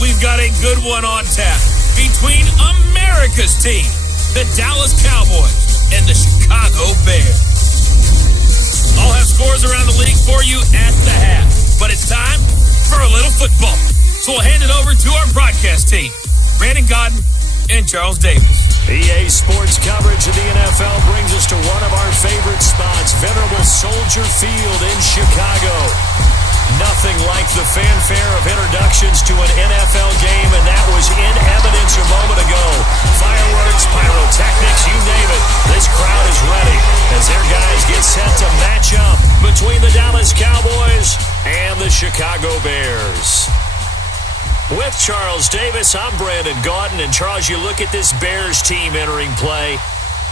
we've got a good one on tap between America's team, the Dallas Cowboys, and the Chicago Bears. I'll have scores around the league for you at the half, but it's time for a little football. So we'll hand it over to our broadcast team, Brandon Godden and Charles Davis. EA Sports coverage of the NFL brings us to one of our favorite spots, venerable Soldier Field in Chicago. Nothing like the fanfare of introductions to an NFL game, and that was in evidence a moment ago. Fireworks, pyrotechnics, you name it. This crowd is ready as their guys get set to match up between the Dallas Cowboys and the Chicago Bears. With Charles Davis, I'm Brandon Gaudin. And Charles, you look at this Bears team entering play.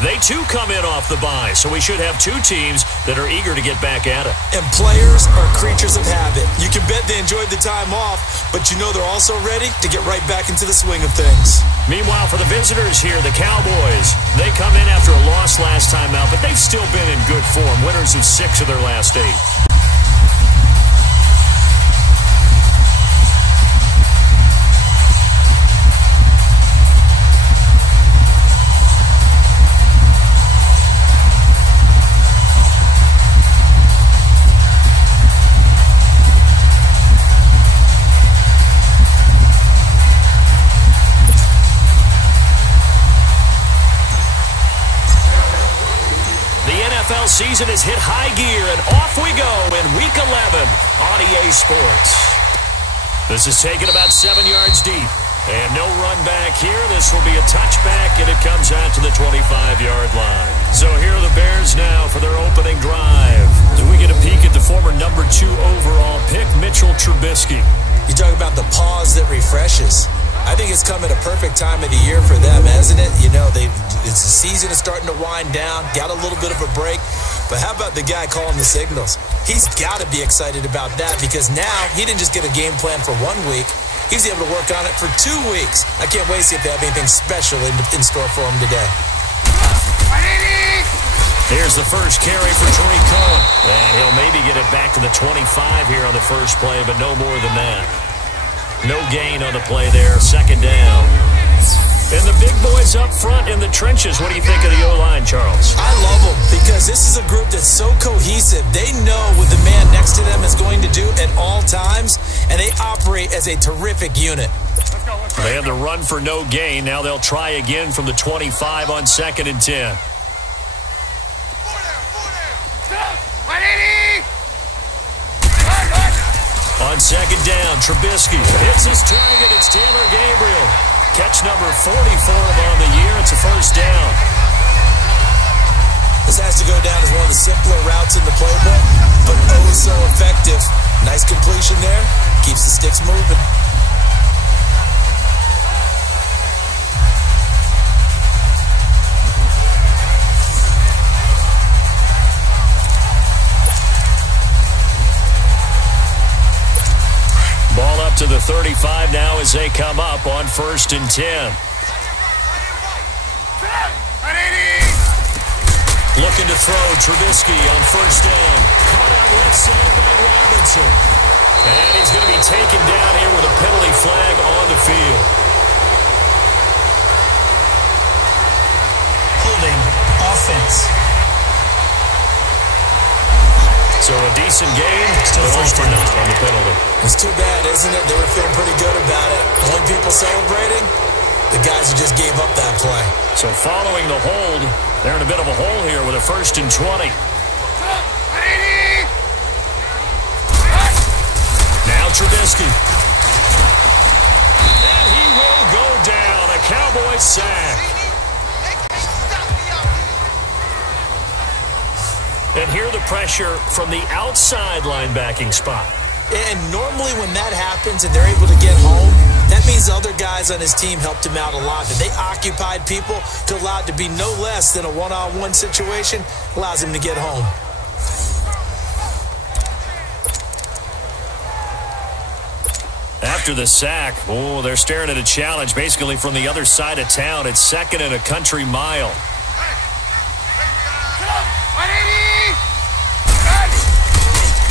They too come in off the bye, so we should have two teams that are eager to get back at it. And players are creatures of habit. You can bet they enjoyed the time off, but you know they're also ready to get right back into the swing of things. Meanwhile, for the visitors here, the Cowboys, they come in after a loss last time out, but they've still been in good form, winners of 6 of their last 8. NFL season has hit high gear, and off we go in Week 11 on EA Sports. This is taken about 7 yards deep, and no run back here. This will be a touchback, and it comes out to the 25-yard line. So here are the Bears now for their opening drive. As we get a peek at the former number 2 overall pick, Mitchell Trubisky. You talk about the pause that refreshes. I think it's come at a perfect time of the year for them, hasn't it? You know, the season is starting to wind down, got a little bit of a break. But how about the guy calling the signals? He's got to be excited about that because now he didn't just get a game plan for 1 week. He was able to work on it for 2 weeks. I can't wait to see if they have anything special in store for him today. Here's the first carry for Tariq Cohen. And he'll maybe get it back to the 25 here on the first play, but no more than that. No gain on the play there, second down. And the big boys up front in the trenches. What do you think of the O-line, Charles? I love them because this is a group that's so cohesive. They know what the man next to them is going to do at all times, and they operate as a terrific unit. They had the run for no gain. Now they'll try again from the 25 on 2nd and 10. On 2nd down, Trubisky hits his target. It's Taylor Gabriel. Catch number 44 on the year. It's a first down. This has to go down as one of the simpler routes in the playbook, but oh so effective. Nice completion there. Keeps the sticks moving. Ball up to the 35 now as they come up on 1st and 10. Looking to throw, Trubisky on 1st down. Caught out left side by Robinson. And he's going to be taken down here with a penalty flag on the field. Holding offense. So a decent game, still all for naught on the penalty. It's too bad, isn't it? They were feeling pretty good about it. Only people celebrating, the guys who just gave up that play. So following the hold, they're in a bit of a hole here with a 1st and 20. Now Trubisky. And he will go down. A Cowboys sack. And here the pressure from the outside linebacking spot. And normally when that happens and they're able to get home, that means other guys on his team helped him out a lot. That they occupied people to allow it to be no less than a one-on-one situation, allows him to get home. After the sack, oh, they're staring at a challenge basically from the other side of town. It's 2nd and a country mile.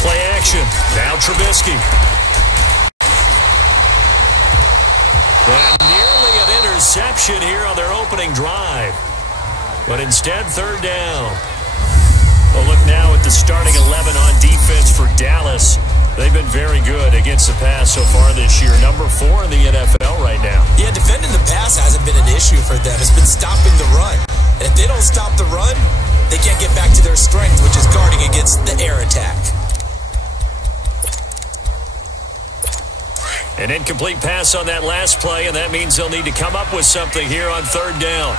Play action. Now Trubisky. And nearly an interception here on their opening drive. But instead, third down. Well, look now at the starting 11 on defense for Dallas. They've been very good against the pass so far this year. Number 4 in the NFL right now. Yeah, defending the pass hasn't been an issue for them. It's been stopping the run. And if they don't stop the run, they can't get back to their strength, which is guarding against the air attack. An incomplete pass on that last play, and that means they'll need to come up with something here on third down.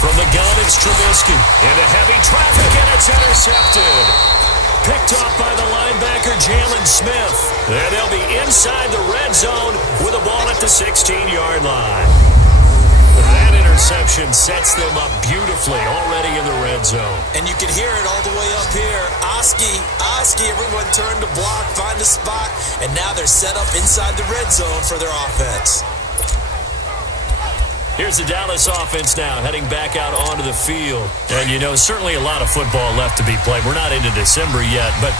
From the gun, it's Trubisky. Into heavy traffic, and it's intercepted. Picked off by the linebacker, Jalen Smith. And they'll be inside the red zone with a ball at the 16-yard line. That interception sets them up beautifully already in the red zone. And you can hear it all the way up here. Oski, everyone turned to block, find a spot, and now they're set up inside the red zone for their offense. Here's the Dallas offense now, heading back out onto the field. And, you know, certainly a lot of football left to be played. We're not into December yet, but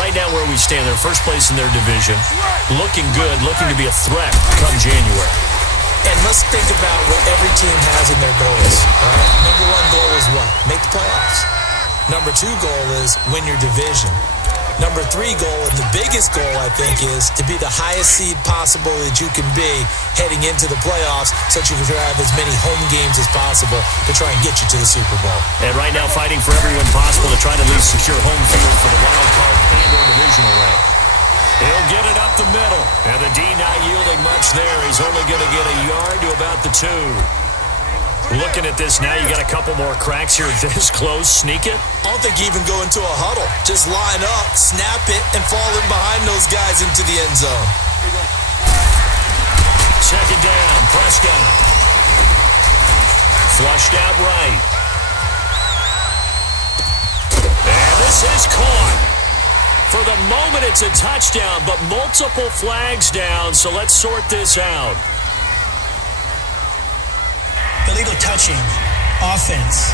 right now where we stand, they're first place in their division. Looking good, looking to be a threat come January. And let's think about what every team has in their goals. Right? Number 1 goal is what? Make the playoffs. Number 2 goal is win your division. Number 3 goal, and the biggest goal, I think, is to be the highest seed possible that you can be heading into the playoffs so that you can have as many home games as possible to try and get you to the Super Bowl. And right now fighting for everyone possible to try to at least secure home field for the wild card and/or divisional round. He'll get it up the middle, and the D not yielding much there. He's only going to get a yard to about the 2. Looking at this now, you got a couple more cracks here this close. Sneak it. I don't think you even go into a huddle. Just line up, snap it, and fall in behind those guys into the end zone. Second down, Prescott. Flushed out right. And this is caught. For the moment, it's a touchdown, but multiple flags down, so let's sort this out. Illegal touching, offense.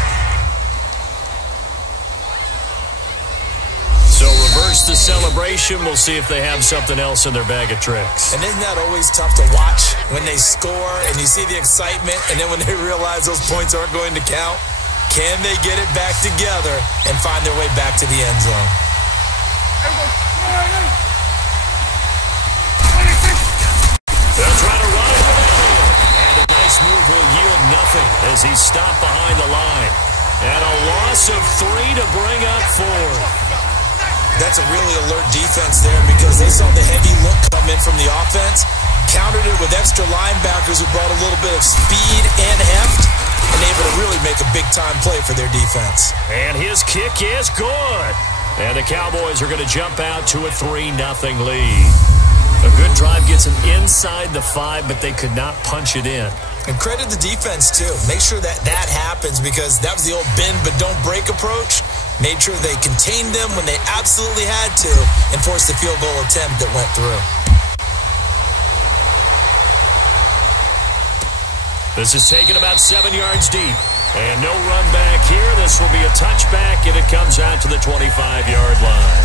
So reverse the celebration. We'll see if they have something else in their bag of tricks. And isn't that always tough to watch when they score and you see the excitement, and then when they realize those points aren't going to count? Can they get it back together and find their way back to the end zone? They'll try to run it with Elliott. And a nice move will yield nothing as he's stopped behind the line. And a loss of 3 to bring up 4. That's a really alert defense there because they saw the heavy look come in from the offense, countered it with extra linebackers who brought a little bit of speed and heft, and able to really make a big-time play for their defense. And his kick is good. And the Cowboys are going to jump out to a 3-0 lead. A good drive gets them inside the 5, but they could not punch it in. And credit the defense, too. Make sure that happens because that was the old bend but don't break approach. Made sure they contained them when they absolutely had to and forced the field goal attempt that went through. This is taken about 7 yards deep. And no run back here. This will be a touchback, and it comes out to the 25-yard line.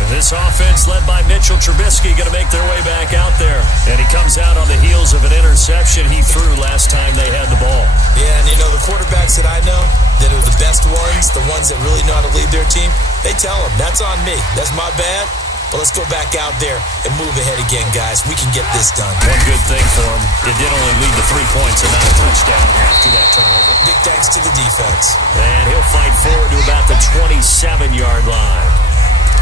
And this offense led by Mitchell Trubisky going to make their way back out there. And he comes out on the heels of an interception he threw last time they had the ball. Yeah, and you know, the quarterbacks that I know that are the best ones, the ones that really know how to lead their team, they tell them, that's on me. That's my bad. But let's go back out there and move ahead again, guys. We can get this done. One good thing for him, it did only lead to 3 points and not a touchdown after that turnover. Big thanks to the defense. And he'll fight forward to about the 27-yard line.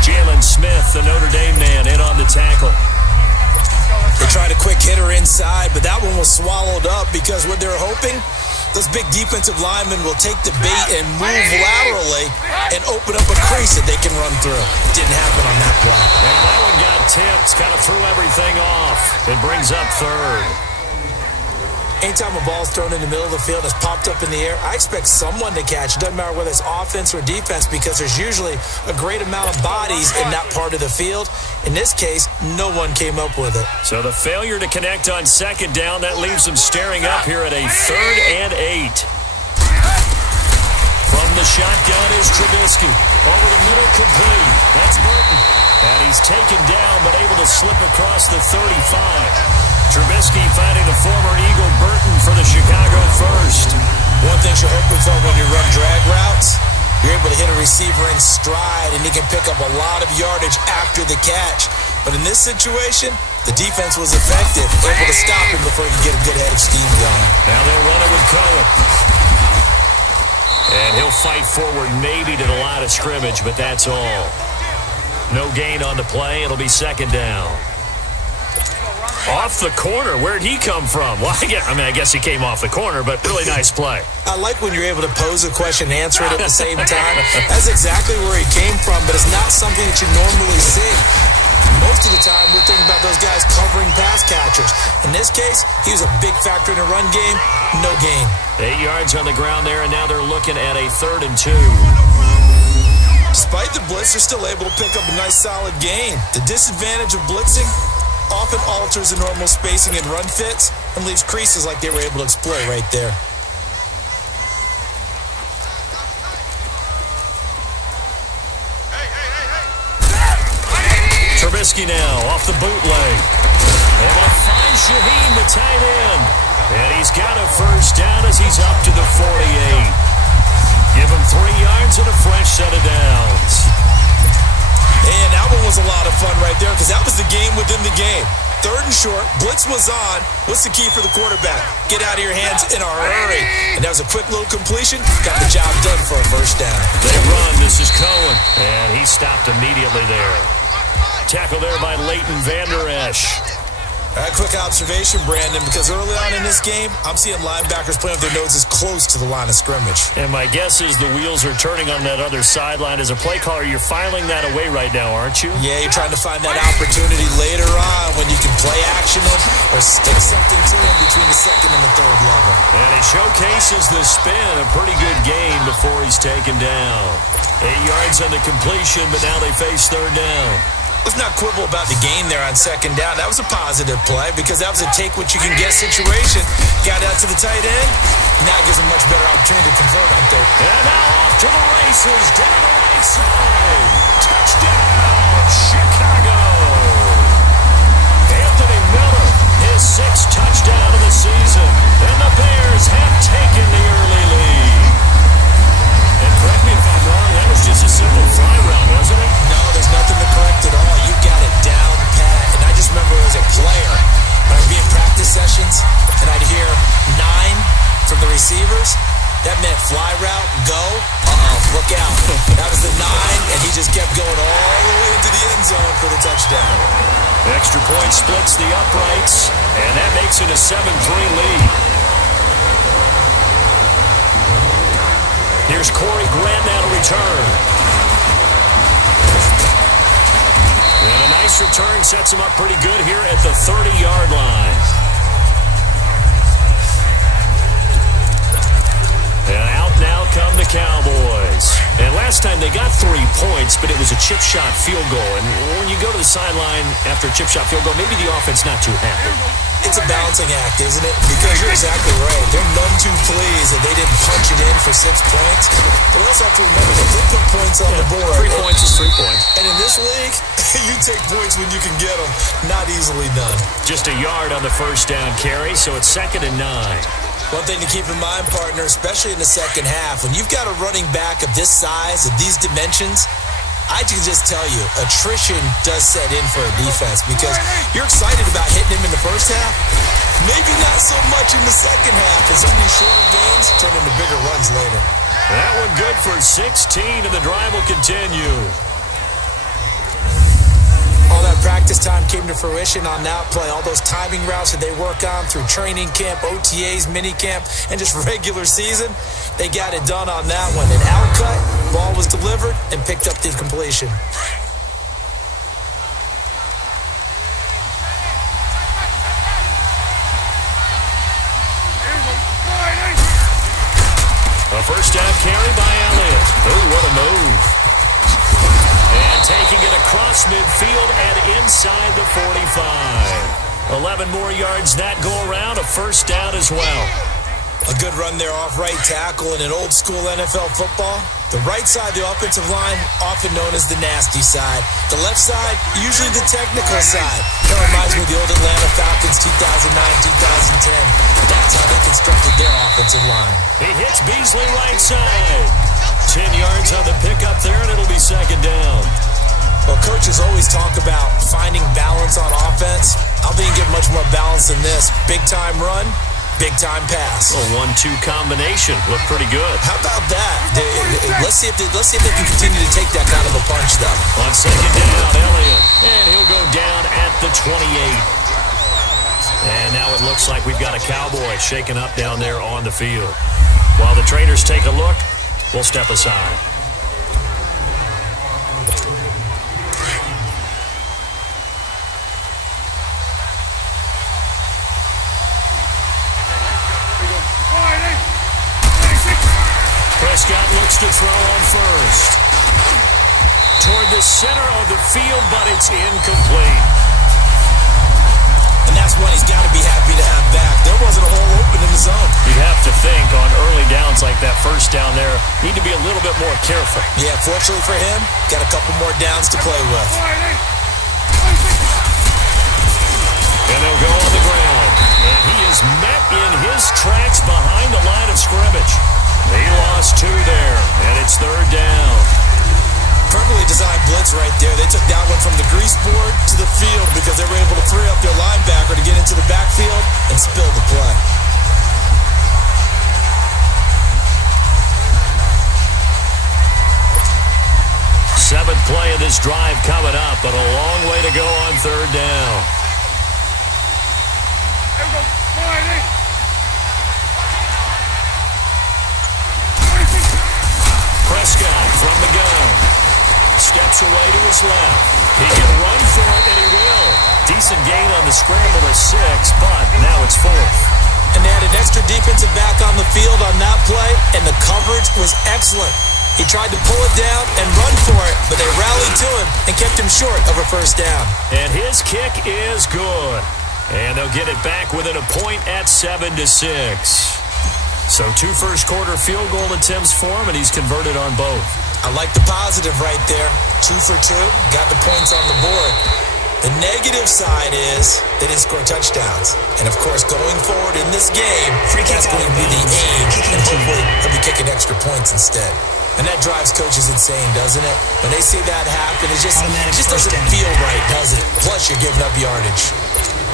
Jalen Smith, the Notre Dame man, in on the tackle. They tried a quick hitter inside, but that one was swallowed up because what they're hoping, those big defensive linemen will take the bait and move laterally and open up a crease that they can run through. Didn't happen on that play. And that one got tipped, kind of threw everything off. It brings up third. Anytime a ball's thrown in the middle of the field, it's popped up in the air, I expect someone to catch. It doesn't matter whether it's offense or defense because there's usually a great amount of bodies in that part of the field. In this case, no one came up with it. So the failure to connect on second down, that leaves them staring up here at a 3rd and 8. From the shotgun is Trubisky. Over the middle, complete. That's Burton. And he's taken down, but able to slip across the 35. Trubisky finding the former Eagle Burton for the Chicago first. One thing you're hoping for when you run drag routes, you're able to hit a receiver in stride, and he can pick up a lot of yardage after the catch. But in this situation, the defense was effective, able to stop him before he could get a good head of steam going. Now they'll run it with Cohen. And he'll fight forward maybe to the line of scrimmage, but that's all. No gain on the play. It'll be second down. Off the corner. Where'd he come from? Well, I guess he came off the corner, but really nice play. I like when you're able to pose a question and answer it at the same time. That's exactly where he came from, but it's not something that you normally see. Most of the time, we're thinking about those guys covering pass catchers. In this case, he was a big factor in the run game. No gain. 8 yards on the ground there, and now they're looking at a 3rd and 2. Despite the blitz, they're still able to pick up a nice, solid gain. The disadvantage of blitzing often alters the normal spacing and run fits and leaves creases like they were able to exploit right there. Trubisky now off the bootleg. Able to find Shaheen, the tight end. And he's got a first down as he's up to the 48. Give him 3 yards and a fresh set of downs. And that one was a lot of fun right there because that was the game within the game. 3rd and short, blitz was on. What's the key for the quarterback? Get out of your hands in a hurry. And that was a quick little completion. Got the job done for a first down. They run. This is Cohen. And he stopped immediately there. Tackle there by Leighton Vander Esch. A quick observation, Brandon, because early on in this game, I'm seeing linebackers playing with their noses close to the line of scrimmage. And my guess is the wheels are turning on that other sideline. As a play caller, you're filing that away right now, aren't you? Yeah, you're trying to find that opportunity later on when you can play action them or stick something to them between the 2nd and the 3rd level. And he showcases the spin, a pretty good gain before he's taken down. 8 yards on the completion, but now they face 3rd down. Let's not quibble about the gain there on 2nd down. That was a positive play because that was a take-what-you-can-get situation. Got out to the tight end. Now it gives him much better opportunity to convert on 3rd. And now off to the races, down the right side. Touchdown, Chicago. Anthony Miller, his 6th touchdown of the season. And the Bears have taken the early lead. And correct me if I'm wrong, that was just a simple fly route, wasn't it? No, there's nothing to correct at all. You got it down pat. And I just remember as a player, when I'd be in practice sessions, and I'd hear 9 from the receivers, that meant fly route, go, look out. That was the 9, and he just kept going all the way into the end zone for the touchdown. Extra point splits the uprights, and that makes it a 7-3 lead. Here's Corey Grant now to return. And a nice return sets him up pretty good here at the 30-yard line. And out now come the Cowboys. And last time they got 3 points, but it was a chip shot field goal. And when you go to the sideline after a chip shot field goal, maybe the offense not too happy. It's a balancing act, isn't it? Because you're exactly right. They're none too pleased that they didn't punch it in for 6 points. But we also have to remember that they put points on the board. 3 points is 3 points. And in this league, you take points when you can get them. Not easily done. Just a yard on the first down carry, so it's 2nd and 9. One thing to keep in mind, partner, especially in the second half, when you've got a running back of this size, of these dimensions, I can just tell you, attrition does set in for a defense because you're excited about hitting him in the first half. Maybe not so much in the second half, and some of these shorter gains turn into bigger runs later. That one good for 16, and the drive will continue. All that practice time came to fruition on that play. All those timing routes that they work on through training camp, OTAs, minicamp, and just regular season, they got it done on that one. An outcut, ball was delivered, and picked up the completion. A first down carry by Elliott. Oh, what a move. And taking it across midfield and inside the 45. 11 more yards that go around, a first down as well. A good run there off right tackle in an old-school NFL football. The right side of the offensive line, often known as the nasty side. The left side, usually the technical side. That reminds me of the old Atlanta Falcons 2009-2010. That's how they constructed their offensive line. He hits Beasley right side. 10 yards on the pickup there, and it'll be second down. Well, coaches always talk about finding balance on offense. I don't think you get much more balance than this. Big-time run, big-time pass. A 1-2 combination looked pretty good. How about that? Let's see if they can continue to take that kind of a punch, though. On second down, Elliott. And he'll go down at the 28. And now it looks like we've got a Cowboy shaking up down there on the field. While the trainers take a look, we'll step aside. Prescott looks to throw on first. Toward the center of the field, but it's incomplete. And that's one he's got to be happy to have back. There wasn't a hole open in the zone. You have to think on early downs like that first down there, need to be a little bit more careful. Yeah, fortunately for him, got a couple more downs to play with. And they'll go on the ground. And he is met in his tracks behind the line of scrimmage. He lost 2 there, and it's third down. Perfectly designed blitz right there. They took that one from the grease board to the field because they were able to free up their linebacker to get into the backfield and spill the play. Seventh play of this drive coming up, but a long way to go on third down. There we go. Prescott from the gun. Steps away to his left. He can run for it, and he will. Decent gain on the scramble to 6, but now it's 4th. And they had an extra defensive back on the field on that play, and the coverage was excellent. He tried to pull it down and run for it, but they rallied to him and kept him short of a first down. And his kick is good. And they'll get it back within a point at 7-6. So 2 first-quarter field goal attempts for him, and he's converted on both. I like the positive right there. 2 for 2, got the points on the board. The negative side is they didn't score touchdowns. And, of course, going forward in this game, that's going to be the aim, and hopefully he'll be kicking extra points instead. And that drives coaches insane, doesn't it? When they see that happen, it just doesn't feel right, does it? Plus, you're giving up yardage.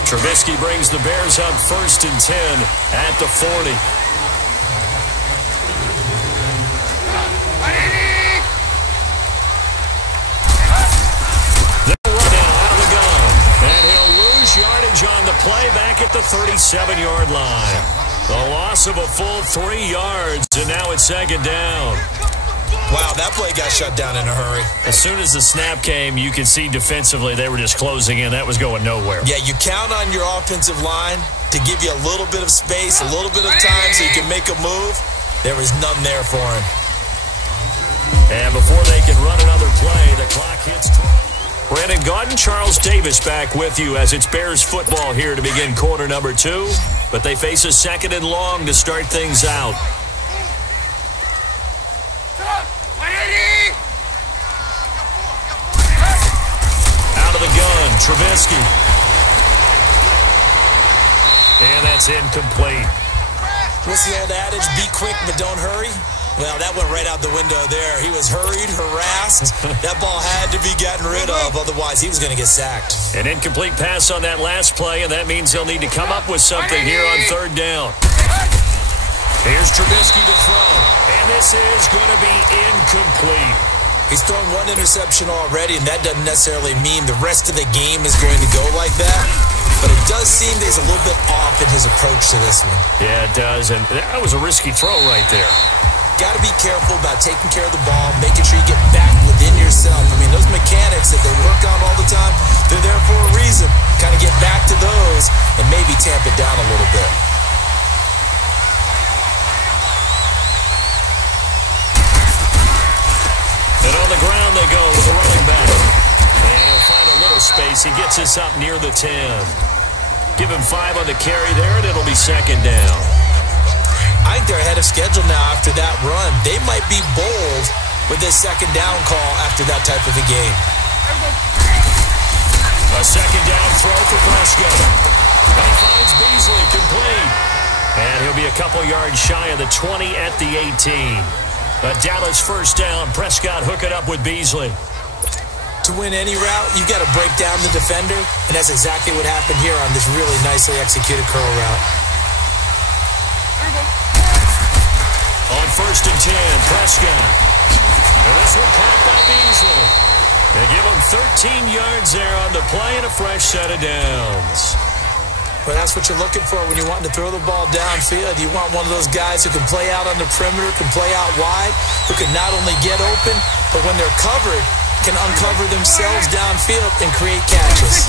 Trubisky brings the Bears up 1st and 10 at the 40. Yardage on the play back at the 37-yard line. The loss of a full 3 yards, and now it's second down. Wow, that play got shut down in a hurry. As soon as the snap came, you could see defensively they were just closing in. That was going nowhere. Yeah, you count on your offensive line to give you a little bit of space, a little bit of time so you can make a move. There was none there for him. And before they can run another play, the clock hits 12. Brandon Gaudin, Charles Davis back with you as it's Bears football here to begin quarter number 2. But they face a 2nd and long to start things out. Out of the gun, Trubisky. And that's incomplete. What's the old adage? Be quick, but don't hurry. Well, that went right out the window there. He was hurried, harassed. That ball had to be gotten rid of, otherwise he was going to get sacked. An incomplete pass on that last play, and that means he'll need to come up with something here on third down. Here's Trubisky to throw, and this is going to be incomplete. He's thrown 1 interception already, and that doesn't necessarily mean the rest of the game is going to go like that. But it does seem that he's a little bit off in his approach to this one. Yeah, it does, and that was a risky throw right there. Got to be careful about taking care of the ball, making sure you get back within yourself. I mean, those mechanics that they work on all the time, they're there for a reason. Kind of get back to those and maybe tamp it down a little bit. And on the ground they go with the running back. And he'll find a little space. He gets us up near the 10. Give him 5 on the carry there, and it'll be second down. I think they're ahead of schedule now after that run. They might be bold with this second down call after that type of a game. A second down throw for Prescott. And he finds Beasley complete. And he'll be a couple yards shy of the 20 at the 18. A Dallas first down. Prescott hooking up with Beasley. To win any route, you've got to break down the defender, and that's exactly what happened here on this really nicely executed curl route. On 1st and 10, Prescott. And this one caught by Beasley. They give him 13 yards there on the play and a fresh set of downs. Well, that's what you're looking for when you're wanting to throw the ball downfield. You want one of those guys who can play out on the perimeter, can play out wide, who can not only get open, but when they're covered, can uncover themselves downfield and create catches.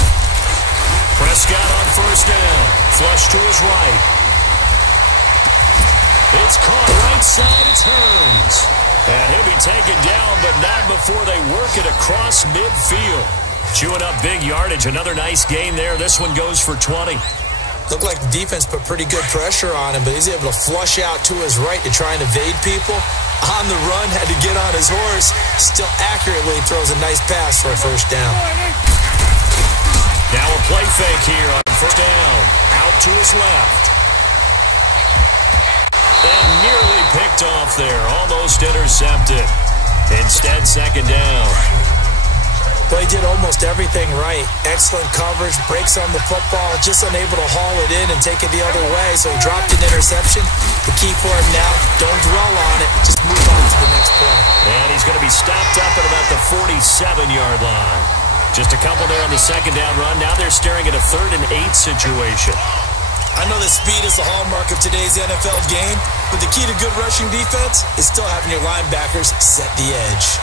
Prescott on 1st down. Flush to his right. It's caught right side. It turns. And he'll be taken down, but not before they work it across midfield. Chewing up big yardage. Another nice gain there. This one goes for 20. Looked like the defense put pretty good pressure on him, but he's able to flush out to his right to try and evade people. On the run, had to get on his horse. Still accurately throws a nice pass for a first down. Now a play fake here on 1st down. Out to his left. And nearly picked off there. Almost intercepted. Instead, 2nd down. But he did almost everything right. Excellent coverage, breaks on the football, just unable to haul it in and take it the other way. So he dropped an interception. The key for him now, don't dwell on it. Just move on to the next play. And he's going to be stopped up at about the 47-yard line. Just a couple there on the 2nd down run. Now they're staring at a 3rd and 8 situation. I know that speed is the hallmark of today's NFL game, but the key to good rushing defense is still having your linebackers set the edge.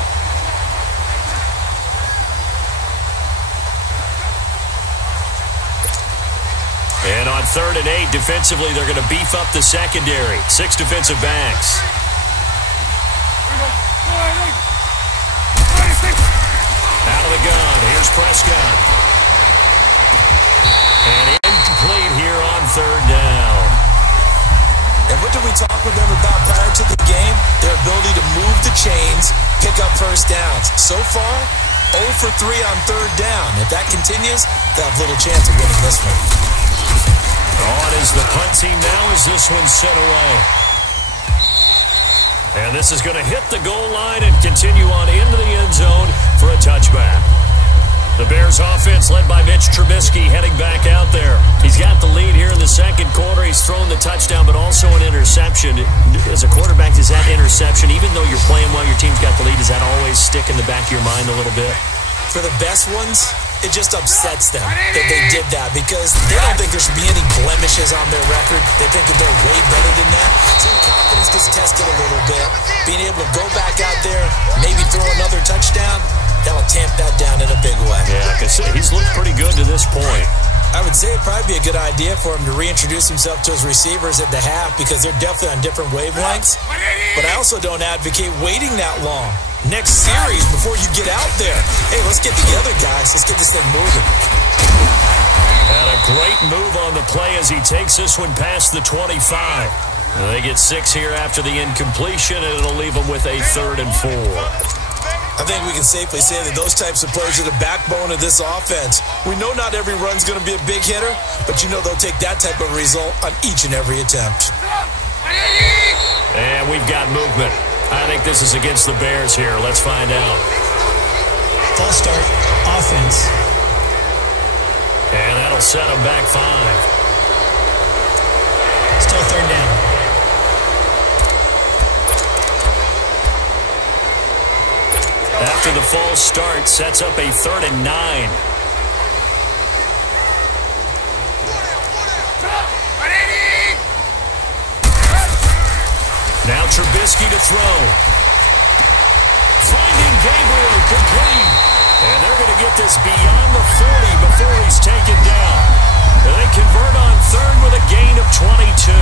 And on 3rd and 8, defensively, they're going to beef up the secondary. 6 defensive backs. Out of the gun, here's Prescott. And incomplete here on 3rd down. And what did we talk with them about prior to the game? Their ability to move the chains, pick up first downs. So far, 0 for 3 on 3rd down. If that continues, they'll have little chance of winning this one. On is the punt team now as this one's sent away. And this is going to hit the goal line and continue on into the end zone for a touchback. The Bears offense led by Mitch Trubisky heading back out there. He's got the lead here in the 2nd quarter. He's thrown the touchdown, but also an interception. As a quarterback, does that interception, even though you're playing while your team's got the lead, does that always stick in the back of your mind a little bit? For the best ones, it just upsets them that they did that because they don't think there should be any blemishes on their record. They think that they're way better than that. So your confidence gets tested a little bit. Being able to go back out there, maybe throw another touchdown, that'll tamp that down in a big way. Yeah, like I said, he's looked pretty good to this point. I would say it'd probably be a good idea for him to reintroduce himself to his receivers at the half because they're definitely on different wavelengths. But I also don't advocate waiting that long. Next series, before you get out there, hey, let's get together, guys. Let's get this thing moving. And a great move on the play as he takes this one past the 25. They get 6 here after the incompletion, and it'll leave them with a 3rd and 4. I think we can safely say that those types of plays are the backbone of this offense. We know not every run's going to be a big hitter, but you know they'll take that type of result on each and every attempt. And we've got movement. I think this is against the Bears here. Let's find out. False start, offense. And that'll set them back 5. Still 3rd down. After the false start, sets up a 3rd and 9. Now Trubisky to throw. Finding Gabriel complete. And they're going to get this beyond the 40 before he's taken down. And they convert on 3rd with a gain of 22.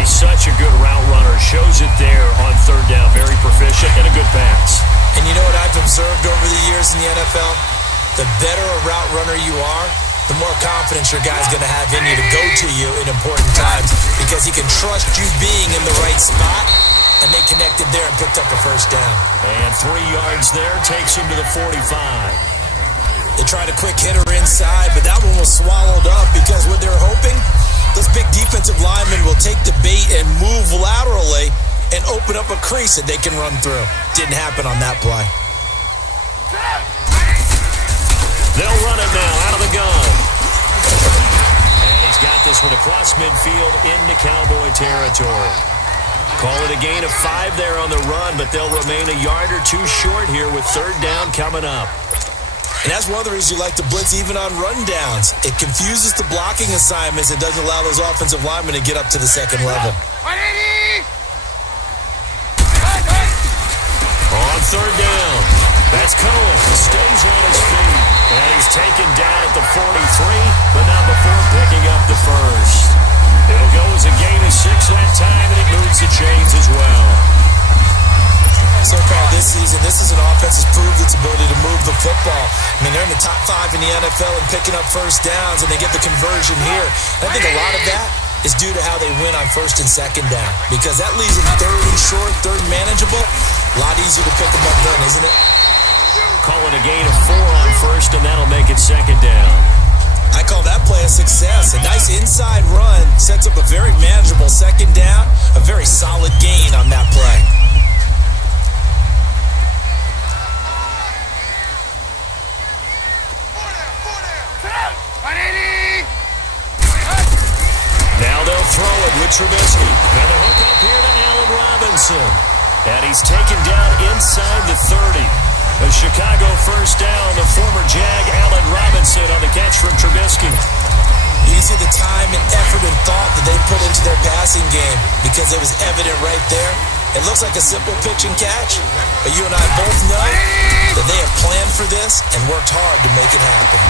He's such a good route runner. Shows it there on 3rd down. Very proficient and a good pass. And you know what I've observed over the years in the NFL? The better a route runner you are, the more confidence your guy's going to have in you to go to you in important times because he can trust you being in the right spot, and they connected there and picked up a first down. And 3 yards there takes him to the 45. They tried a quick hitter inside, but that one was swallowed up because what they're hoping, those big defensive linemen will take the bait and move laterally and open up a crease that they can run through. Didn't happen on that play. They'll run it now out of the gun. And he's got this one across midfield into Cowboy territory. Call it a gain of 5 there on the run, but they'll remain a yard or 2 short here with 3rd down coming up. And that's one of the reasons you like to blitz even on rundowns. It confuses the blocking assignments. It doesn't allow those offensive linemen to get up to the second level. On 3rd down, that's Cohen. Stays on his feet. And he's taken down at the 43, but not before picking up the first. It'll go as a gain of 6 that time, and it moves the chains as well. So far this season, this is an offense that's proved its ability to move the football. I mean, they're in the top 5 in the NFL and picking up first downs, and they get the conversion here. And I think a lot of that is due to how they win on 1st and 2nd down, because that leaves them 3rd and short, 3rd and manageable. A lot easier to pick them up then, isn't it? Call it a gain of 4 on 1st, and that'll make it 2nd down. I call that play a success. A nice inside run sets up a very manageable 2nd down, a very solid gain on that play. Now they'll throw it with Trubisky. And the hook up here to Allen Robinson. And he's taken down inside the 30. A Chicago first down, the former Jag Allen Robinson on the catch from Trubisky. You can see the time and effort and thought that they put into their passing game because it was evident right there. It looks like a simple pitch and catch, but you and I both know that they have planned for this and worked hard to make it happen.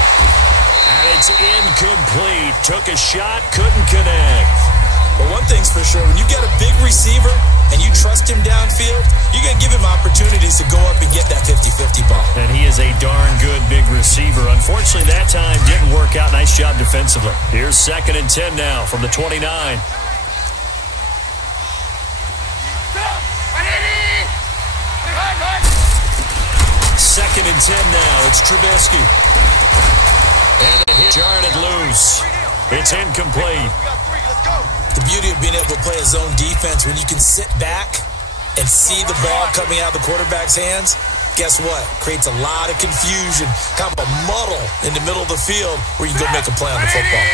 And it's incomplete. Took a shot, couldn't connect. But one thing's for sure, when you get a big receiver and you trust him downfield, you're going to give him opportunities to go up and get that 50-50 ball. And he is a darn good big receiver. Unfortunately, that time didn't work out. Nice job defensively. Here's 2nd and 10 now from the 29. 2nd and 10 now. It's Trubisky. And a hit jarred loose. It's incomplete. The beauty of being able to play a zone defense when you can sit back and see the ball coming out of the quarterback's hands, guess what? Creates a lot of confusion, kind of a muddle in the middle of the field where you can go make a play on the football.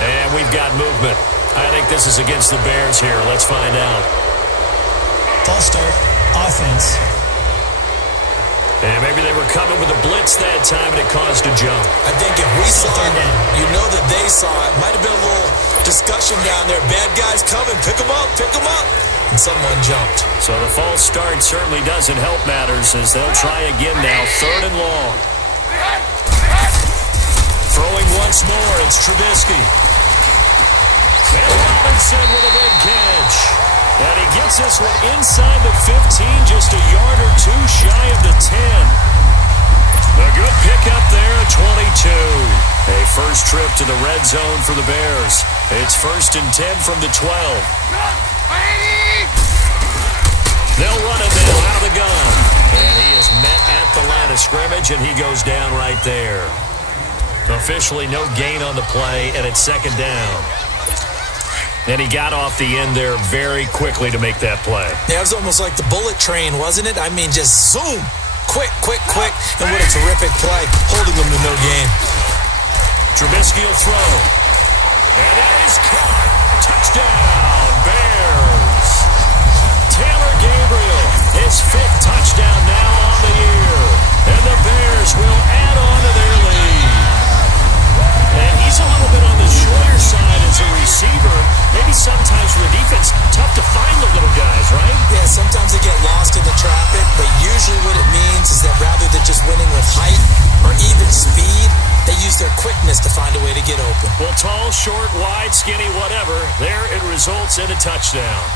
And we've got movement. I think this is against the Bears here. Let's find out. False start, offense. And maybe they were coming with a blitz that time, and it caused a jump. I think if we saw it, you know that they saw it. Might have been a little discussion down there. Bad guys coming. Pick them up. Pick them up. And someone jumped. So the false start certainly doesn't help matters as they'll try again now. 3rd and long. Throwing once more. It's Trubisky. And Robinson with a big catch. And he gets this one inside the 15, just a yard or 2 shy of the 10. A good pickup there at 22. A first trip to the red zone for the Bears. It's 1st and 10 from the 12. They'll run it now out of the gun. And he is met at the line of scrimmage, and he goes down right there. Officially no gain on the play, and it's 2nd down. And he got off the end there very quickly to make that play. Yeah, it was almost like the bullet train, wasn't it? I mean, just zoom. Quick, quick, quick. And what a terrific play, holding them to no gain. Trubisky will throw. And that is caught. Touchdown, Bears. Taylor Gabriel, his 5th touchdown now on the year. And the Bears will add on to their lead. And he's a little bit on the shorter side as a receiver. Maybe sometimes for the defense, tough to find the little guys, right? Yeah, sometimes they get lost in the traffic, but usually what it means is that rather than just winning with height or even speed, they use their quickness to find a way to get open. Well, tall, short, wide, skinny, whatever, there it results in a touchdown.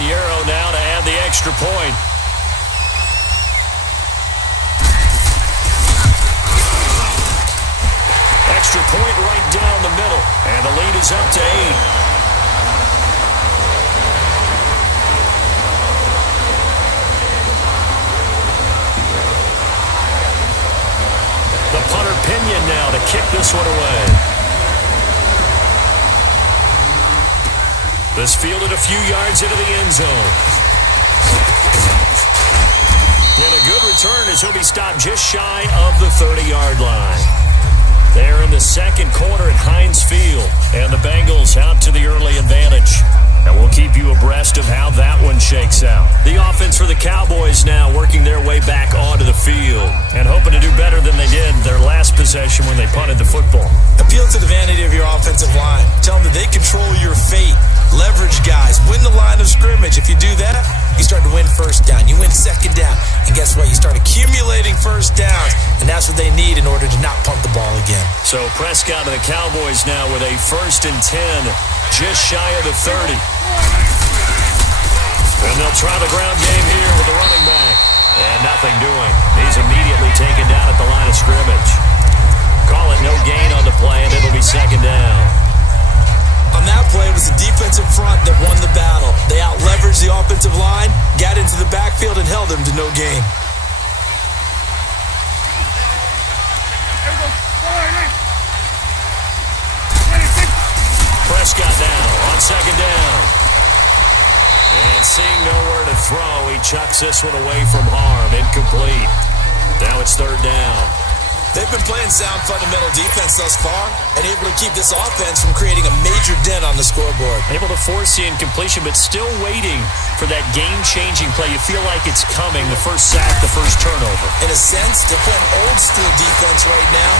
Pinheiro now to add the extra point. Extra point right down the middle, and the lead is up to 8. The punter Pinion now to kick this one away. This fielded a few yards into the end zone. And a good return as he'll be stopped just shy of the 30-yard line. They're in the second quarter at Heinz Field, and the Bengals out to the early advantage. And we'll keep you abreast of how that one shakes out. The offense for the Cowboys now working their way back onto the field and hoping to do better than they did their last possession when they punted the football. Appeal to the vanity of your offensive line. Tell them that they control your fate. Leverage guys. Win the line of scrimmage. If you do that, you start to win first down. You win second down. And guess what? You start accumulating first downs. And that's what they need in order to not punt the ball again. So Prescott to the Cowboys now with a 1st and 10, just shy of the 30. And they'll try the ground game here with the running back. And nothing doing. He's immediately taken down at the line of scrimmage. Call it no gain on the play, and it'll be second down. On that play, it was the defensive front that won the battle. They out-leveraged the offensive line, got into the backfield, and held them to no gain. Prescott now on second down. And seeing nowhere to throw, he chucks this one away from harm. Incomplete. Now it's third down. They've been playing sound fundamental defense thus far and able to keep this offense from creating a major dent on the scoreboard. Able to force the incompletion, but still waiting for that game-changing play. You feel like it's coming, the first sack, the first turnover. In a sense, they're playing old-school defense right now.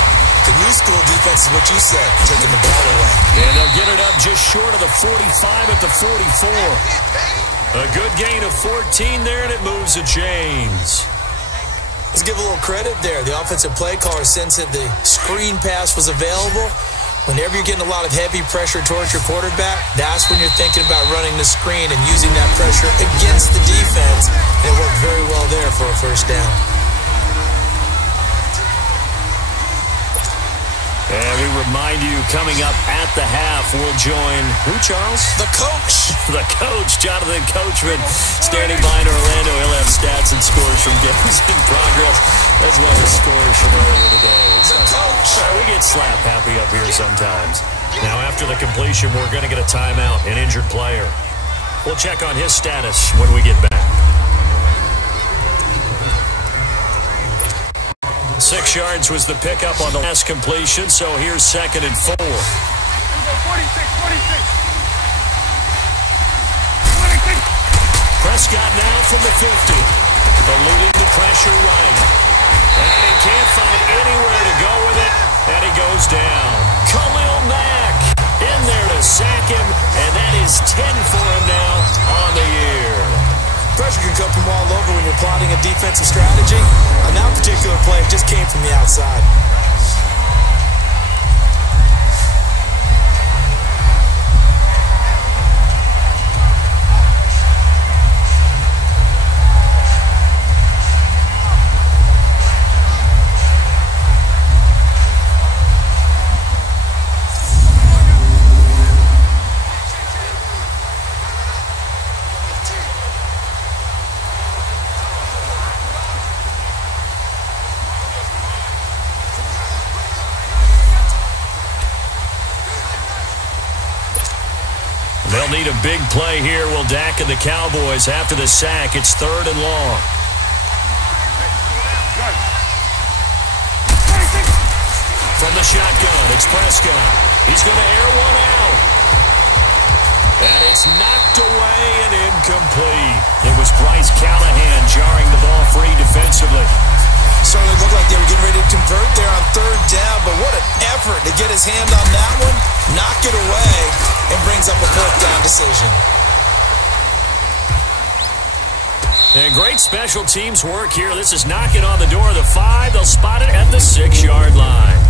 The new-school defense is what you said, taking the ball away. And they'll get it up just short of the 45 at the 44. A good gain of 14 there, and it moves the chains. Let's give a little credit there. The offensive play caller sensed that the screen pass was available. Whenever you're getting a lot of heavy pressure towards your quarterback, that's when you're thinking about running the screen and using that pressure against the defense. And it worked very well there for a first down. And we remind you, coming up at the half, we'll join who, Charles? The coach. The coach, Jonathan Coachman, standing by in Orlando. He'll have stats and scores from games in progress, as well as scores from earlier today. The coach. We get slap happy up here sometimes. Now, after the completion, we're going to get a timeout, an injured player. We'll check on his status when we get back. 6 yards was the pickup on the last completion, so here's 2nd and 4. 46. Prescott now from the 50, eluding the pressure right. And he can't find anywhere to go with it, and he goes down. Khalil Mack in there to sack him, and that is 10 for him now on the year. Pressure can come from all over when you're plotting a defensive strategy. On that particular play, it just came from the outside. They'll need a big play here. Will Dak and the Cowboys after the sack. It's 3rd and long. From the shotgun, it's Prescott. He's going to air one out. And it's knocked away and incomplete. It was Bryce Callahan jarring the ball free defensively. Certainly looked like they were getting ready to convert there on 3rd down, but what an effort to get his hand on that one, knock it away, and brings up a 4th down decision. And great special teams work here. This is knocking on the door of the 5. They'll spot it at the 6-yard line.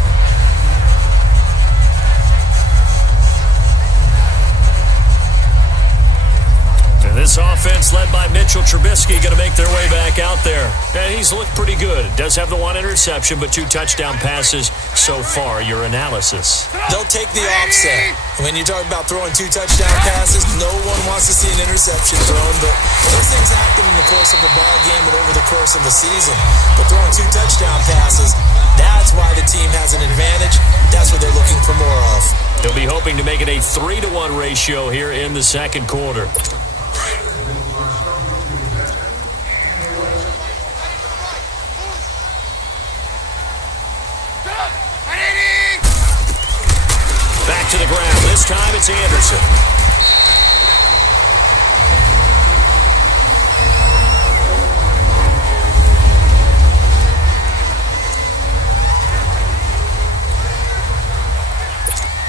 And this This offense led by Mitchell Trubisky going to make their way back out there. And he's looked pretty good. Does have the one interception, but 2 touchdown passes so far. Your analysis. They'll take the offset. When you talk about throwing 2 touchdown passes, no one wants to see an interception thrown, but those things happen in the course of a ball game and over the course of a season. But throwing 2 touchdown passes, that's why the team has an advantage. That's what they're looking for more of. They'll be hoping to make it a 3-to-1 ratio here in the second quarter. Back to the ground. This time it's Anderson.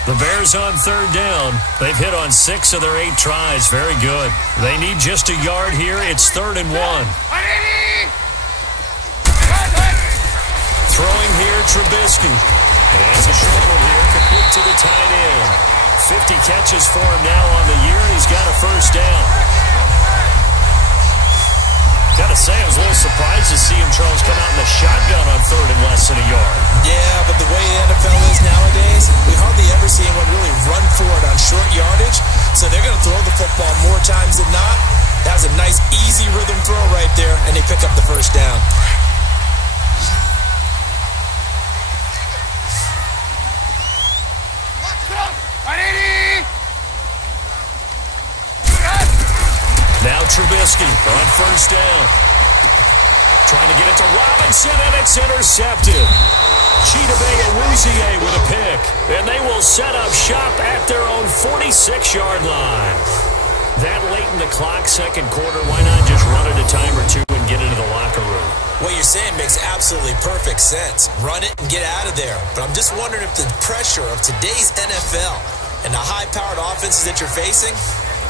The Bears on 3rd down. They've hit on 6 of their 8 tries. Very good. They need just a yard here. It's 3rd and 1. Throwing here, Trubisky. And it's a short one here, complete to the tight end. 50 catches for him now on the year, and he's got a first down. Gotta say, I was a little surprised to see him, Charles, come out in the shotgun on 3rd and less than a yard. Yeah, but the way the NFL is nowadays, we hardly ever see anyone really run for it on short yardage. So they're going to throw the football more times than not. That was a nice, easy rhythm throw right there, and they pick up the first down. Now Trubisky on 1st down. Trying to get it to Robinson, and it's intercepted. Chidobe Awuzie with a pick. And they will set up shop at their own 46-yard line. That late in the clock, second quarter, why not just run it a time or two and get into the locker room? What you're saying makes absolutely perfect sense. Run it and get out of there. But I'm just wondering if the pressure of today's NFL and the high-powered offenses that you're facing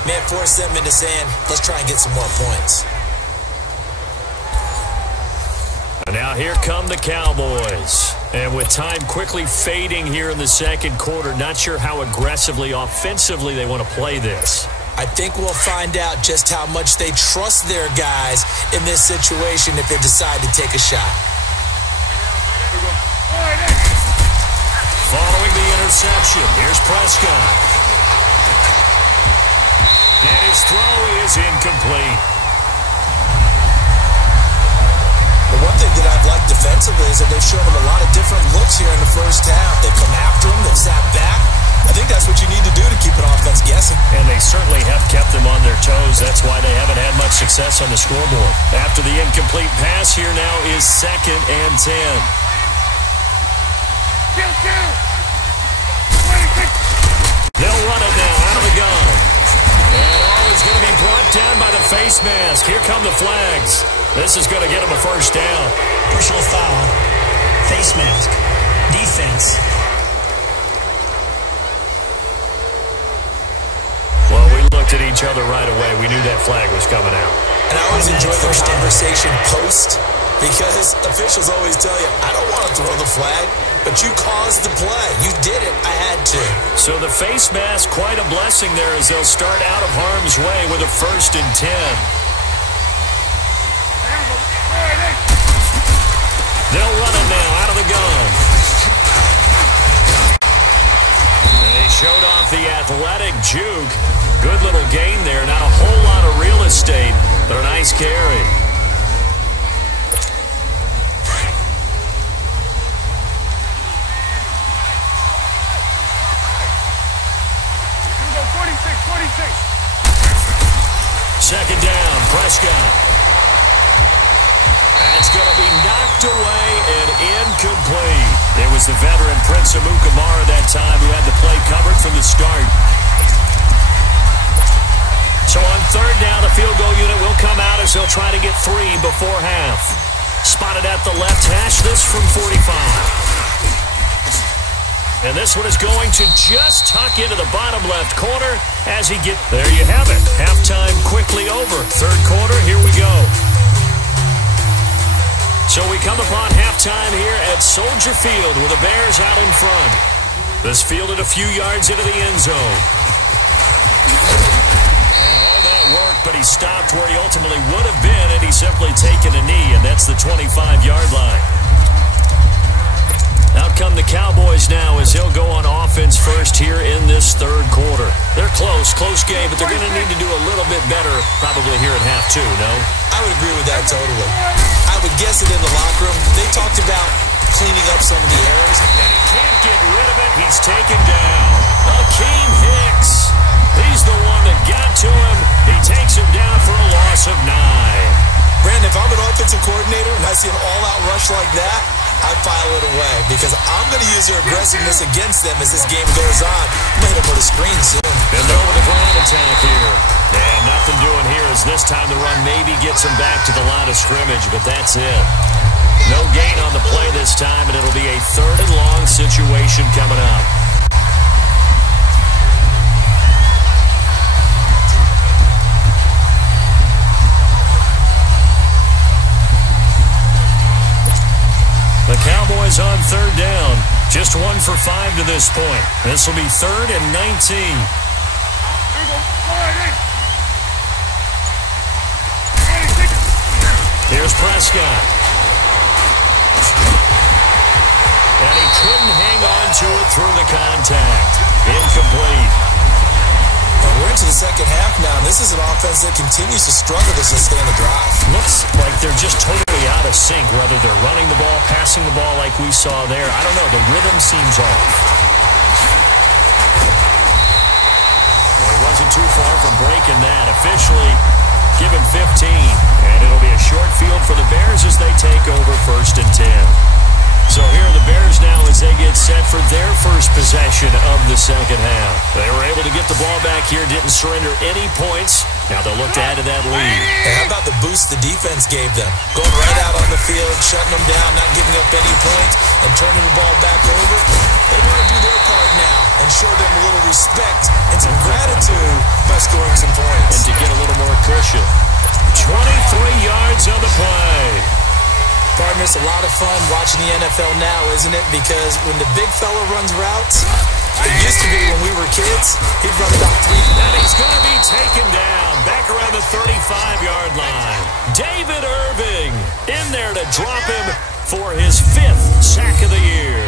may have forced them into saying, let's try and get some more points. And now here come the Cowboys. And with time quickly fading here in the second quarter, not sure how aggressively, offensively they want to play this. I think we'll find out just how much they trust their guys in this situation if they decide to take a shot. Following the interception, here's Prescott. And his throw is incomplete. The one thing that I've liked defensively is that they've shown him a lot of different looks here in the first half. They've come after him, they've sat back. I think that's what you need to do to keep an offense guessing. And they certainly have kept them on their toes. That's why they haven't had much success on the scoreboard. After the incomplete pass, here now is 2nd and 10. They'll run it now out of the gun. And he's going to be brought down by the face mask. Here come the flags. This is going to get him a first down. Personal foul. Face mask. Defense. Well, we looked at each other right away. We knew that flag was coming out. And I always enjoy the conversation post, because officials always tell you, I don't want to throw the flag, but you caused the play. You did it. I had to. So the face mask, quite a blessing there as they'll start out of harm's way with a 1st and 10. They'll run it now out of the gun. And they showed off the athletic juke. Good little gain there. Not a whole lot of real estate, but a nice carry. Second down, Prescott. That's going to be knocked away and incomplete. It was the veteran Prince Amukamara that time who had the play covered from the start. So on 3rd down, the field goal unit will come out as they'll try to get 3 before half. Spotted at the left hash, this from 45. And this one is going to just tuck into the bottom left corner as he gets... There you have it. Halftime quickly over. 3rd quarter, here we go. So we come upon halftime here at Soldier Field with the Bears out in front. This fielded a few yards into the end zone. And all that work but he stopped where he ultimately would have been had he simply taken a knee, and that's the 25-yard line. Out come the Cowboys now as he'll go on offense first here in this third quarter. They're close game, but they're going to need to do a little bit better probably here at half two, no? I would agree with that totally. I would guess it in the locker room. They talked about cleaning up some of the errors. And he can't get rid of it. He's taken down. Akeem Hicks. He's the one that got to him. He takes him down for a loss of 9. Brandon, if I'm an offensive coordinator and I see an all-out rush like that, I file it away because I'm going to use their aggressiveness against them as this game goes on. I'm going to hit them with a screen soon. And they're with a ground attack here. And nothing doing here as this time the run maybe gets him back to the line of scrimmage, but that's it. No gain on the play this time, and it'll be a 3rd and long situation coming up. The Cowboys on 3rd down. Just 1 for 5 to this point. This will be 3rd and 19. Here's Prescott. And he couldn't hang on to it through the contact. Incomplete. Well, we're into the second half now. This is an offense that continues to struggle to sustain a drive. Looks like they're just totally out of sync, whether they're running the ball, passing the ball like we saw there. I don't know. The rhythm seems off. Well, he wasn't too far from breaking that. Officially, give him 15. And it'll be a short field for the Bears as they take over 1st and 10. So here are the Bears now as they get set for their first possession of the second half. They were able to get the ball back here, didn't surrender any points. Now they'll look to add to that lead. And how about the boost the defense gave them? Going right out on the field, shutting them down, not giving up any points, and turning the ball back over. They want to do their part now and show them a little respect and some gratitude by scoring some points. And to get a little more cushion. 23 yards on the play. Partner, it's a lot of fun watching the NFL now, isn't it? Because when the big fella runs routes, it used to be when we were kids, he'd run about 3. And he's going to be taken down back around the 35-yard line. David Irving in there to drop him for his 5th sack of the year.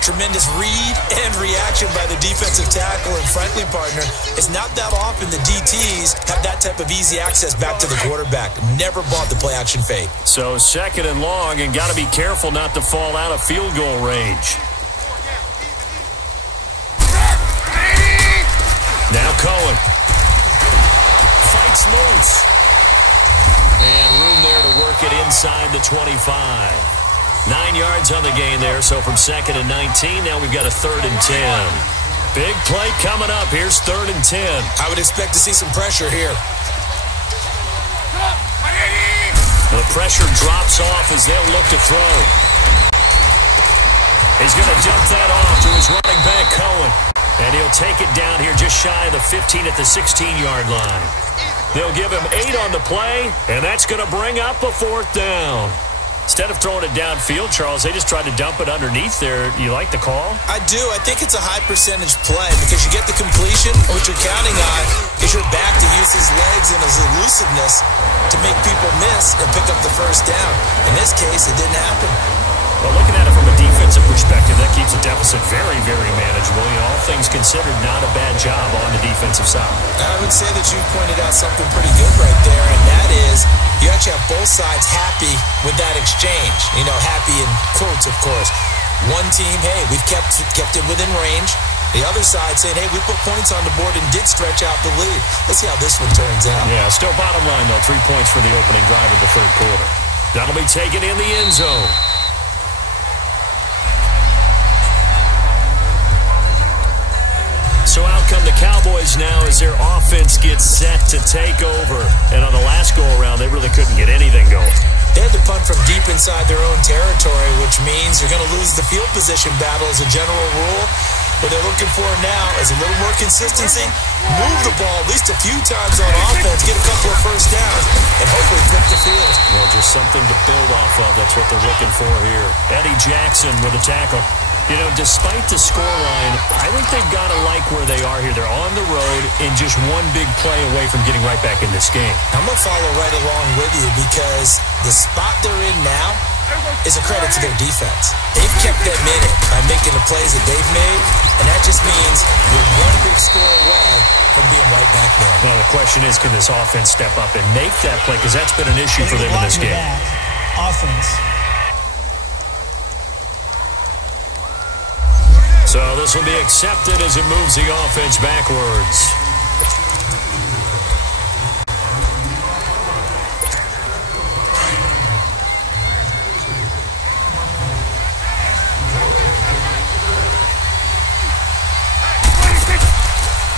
Tremendous read and reaction by the defensive tackle. And frankly, partner, it's not that often the DTs have that type of easy access back to the quarterback. Never bought the play-action fake. So 2nd and long, and got to be careful not to fall out of field goal range. Now Cohen. Fights loose. And room there to work it inside the 25. 9 yards on the gain there, so from 2nd and 19, now we've got a 3rd and 10. Big play coming up. Here's 3rd and 10. I would expect to see some pressure here. The pressure drops off as they'll look to throw. He's going to dump that off to his running back, Cohen. And he'll take it down here just shy of the 15 at the 16-yard line. They'll give him 8 on the play, and that's going to bring up a 4th down. Instead of throwing it downfield, Charles, they just tried to dump it underneath there. You like the call? I do. I think it's a high percentage play because you get the completion. What you're counting on is your back to use his legs and his elusiveness to make people miss and pick up the 1st down. In this case, it didn't happen. Well, looking at it from a defensive perspective, that keeps the deficit very, very manageable. You know, all things considered, not a bad job on the defensive side. I would say that you pointed out something pretty good right there, and that is you actually have both sides happy with that exchange. You know, happy in quotes, of course. One team, hey, we've kept it within range. The other side saying, hey, we put points on the board and did stretch out the lead. Let's see how this one turns out. Yeah, still bottom line, though. 3 points for the opening drive of the 3rd quarter. That'll be taken in the end zone. So out come the Cowboys now as their offense gets set to take over. And on the last go-around, they really couldn't get anything going. They had to punt from deep inside their own territory, which means you're going to lose the field position battle as a general rule. What they're looking for now is a little more consistency, move the ball at least a few times on offense, get a couple of 1st downs, and hopefully flip the field. Well, just something to build off of. That's what they're looking for here. Eddie Jackson with a tackle. You know, despite the scoreline, I think they've got to like where they are here. They're on the road and just one big play away from getting right back in this game. I'm going to follow right along with you because the spot they're in now is a credit to their defense. They've kept them in it by making the plays that they've made, and that just means you're one big score away from being right back there. Now, the question is, can this offense step up and make that play? Because that's been an issue for them in this game. Offense. So this will be accepted as it moves the offense backwards.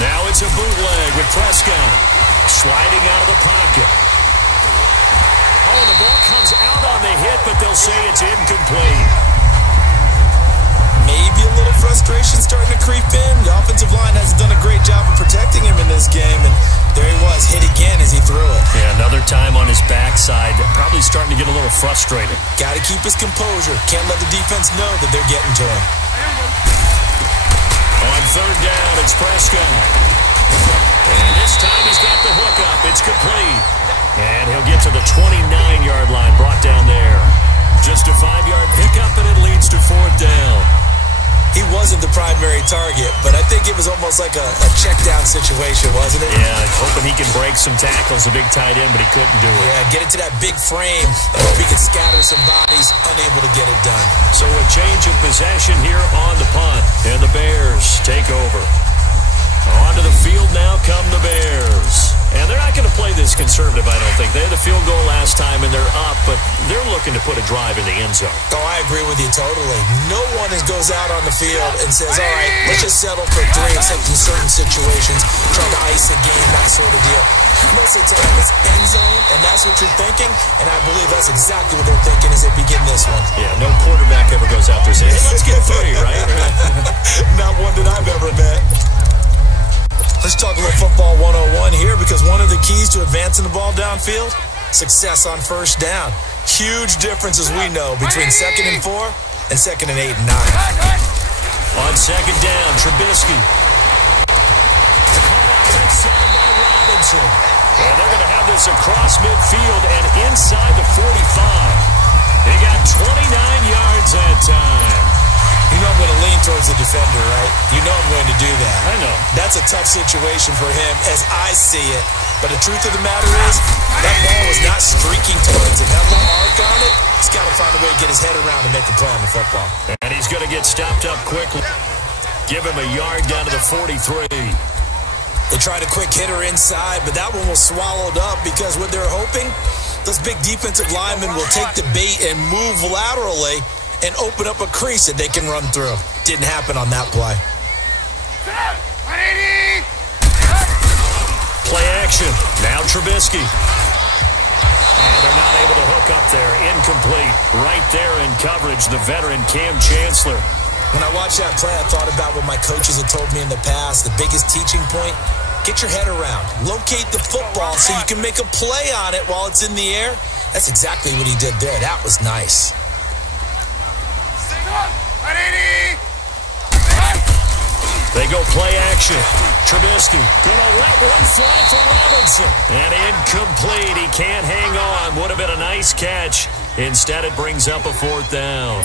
Now it's a bootleg with Prescott sliding out of the pocket. Oh, the ball comes out on the hit, but they'll say it's incomplete. Maybe a little frustration starting to creep in. The offensive line hasn't done a great job of protecting him in this game, and there he was, hit again as he threw it. Yeah, another time on his backside, probably starting to get a little frustrated. Got to keep his composure. Can't let the defense know that they're getting to him. On third down, it's Prescott. And this time he's got the hook up. It's complete. And he'll get to the 29-yard line, brought down there. Just a 5-yard pickup, and it leads to fourth down. He wasn't the primary target, but I think it was almost like a check-down situation, wasn't it? Yeah, hoping he can break some tackles, a big tight end, but he couldn't do it. Yeah, get it to that big frame. I hope he can scatter some bodies, unable to get it done. So a change of possession here on the punt, and the Bears take over. Onto the field now come the Bears. And they're not going to play this conservative, I don't think. They had the field goal last time, and they're up, but they're looking to put a drive in the end zone. Oh, I agree with you totally. No one goes out on the field and says, all right, let's just settle for 3, except in certain situations, trying to ice a game, that sort of deal. Most of the time, it's end zone, and that's what you're thinking, and I believe that's exactly what they're thinking as they begin this one. Yeah, no quarterback ever goes out there saying, hey, let's get 3, right? Not one that I've ever met. Let's talk a little football 101 here, because one of the keys to advancing the ball downfield, success on first down. Huge difference, as we know, between 2nd and 4 and 2nd and 8 and 9. On second down, Trubisky. Caught out inside by Robinson. And they're going to have this across midfield and inside the 45. He got 29 yards that time. You know I'm going to lean towards the defender, right? You know I'm going to do that. I know. That's a tough situation for him as I see it. But the truth of the matter is, that ball was not streaking towards him. That little arc on it, he's got to find a way to get his head around and make the play on the football. And he's going to get stopped up quickly. Give him a yard down to the 43. They tried a quick hitter inside, but that one was swallowed up because what they're hoping, those big defensive linemen will take the bait and move laterally and open up a crease that they can run through. Didn't happen on that play. Play action. Now Trubisky. And they're not able to hook up there. Incomplete. Right there in coverage, the veteran Cam Chancellor. When I watched that play, I thought about what my coaches had told me in the past. The biggest teaching point, get your head around. Locate the football so you can make a play on it while it's in the air. That's exactly what he did there. That was nice. They go play action. Trubisky gonna let one fly for Robinson. And incomplete. He can't hang on. Would have been a nice catch. Instead, it brings up a fourth down.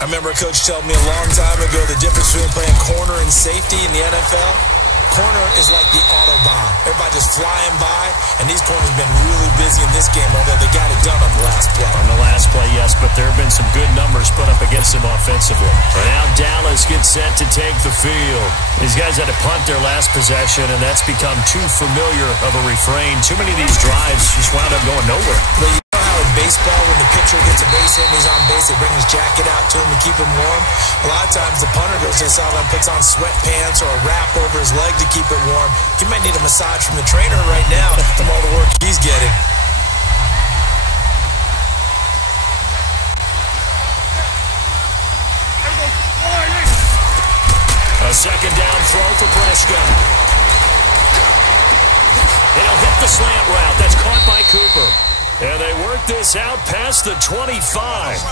I remember a coach telling me a long time ago the difference between playing corner and safety in the NFL. Corner is like the Autobahn. Everybody just flying by, and these corners have been really busy in this game, although they got it done on the last play. On the last play, yes, but there have been some good numbers put up against them offensively. And now Dallas gets set to take the field. These guys had to punt their last possession, and that's become too familiar of a refrain. Too many of these drives just wound up going nowhere. Well, you know how in baseball, when the pitcher gets a base hit and he's on base, they bring his jacket out to him to keep him warm. A lot of times the punter goes to the sideline, puts on sweatpants or a wrap over his leg to keep it warm. He might need a massage from the trainer right now from all the work he's getting. A second down throw for Prescott. He'll hit the slant route. That's caught by Cooper. And they work this out past the 25.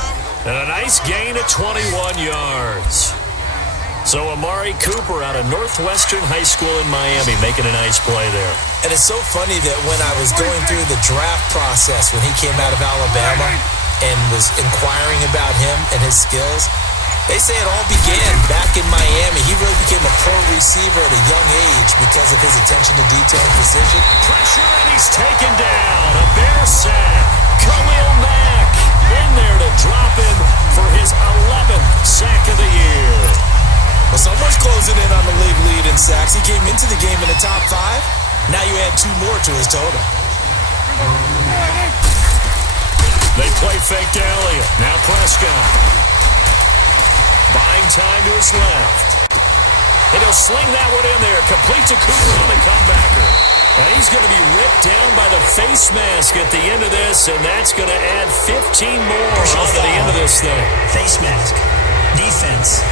And a nice gain of 21 yards. So Amari Cooper out of Northwestern High School in Miami making a nice play there. And it's so funny that when I was going through the draft process when he came out of Alabama and was inquiring about him and his skills, they say it all began back in Miami. He really became a pro receiver at a young age because of his attention to detail and precision. Pressure, and he's taken down. A Bear sack. Khalil Mack in there to drop him for his 11th sack of the year. Well, someone's closing in on the league lead in sacks. He came into the game in the top 5. Now you add 2 more to his total. They play fake to Elliott. Now Prescott. Buying time to his left. And he'll sling that one in there. Complete to Cooper on the comebacker. And he's going to be ripped down by the face mask at the end of this, and that's going to add 15 more onto the end of this thing. Face mask. Defense.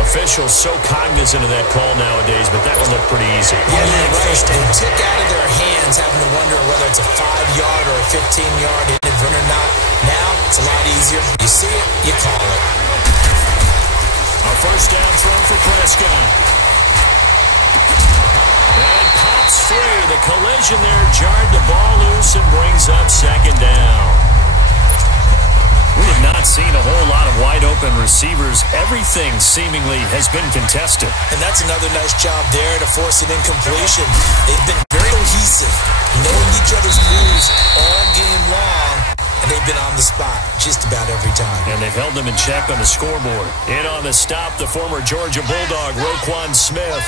Officials so cognizant of that call nowadays, but that one looked pretty easy. Yeah, you're right. They took out of their hands having to wonder whether it's a 5-yard or a 15-yard inadvertent or not. Now, it's a lot easier. You see it, you call it. A first down throw for Prescott. And pops free. The collision there jarred the ball loose and brings up second down. We have not seen a whole lot of wide-open receivers. Everything seemingly has been contested. And that's another nice job there to force an incompletion. They've been very cohesive, knowing each other's moves all game long, and they've been on the spot just about every time. And they've held them in check on the scoreboard. In on the stop, the former Georgia Bulldog, Roquan Smith.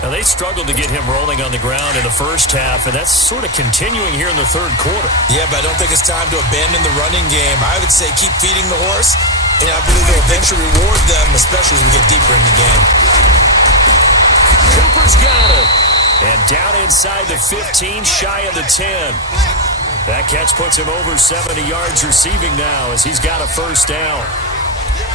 Now, they struggled to get him rolling on the ground in the first half, and that's sort of continuing here in the third quarter. Yeah, but I don't think it's time to abandon the running game. I would say keep feeding the horse, and I believe they'll eventually reward them, especially as we get deeper in the game. Cooper's got it. And down inside the 15, shy of the 10. That catch puts him over 70 yards receiving now as he's got a first down.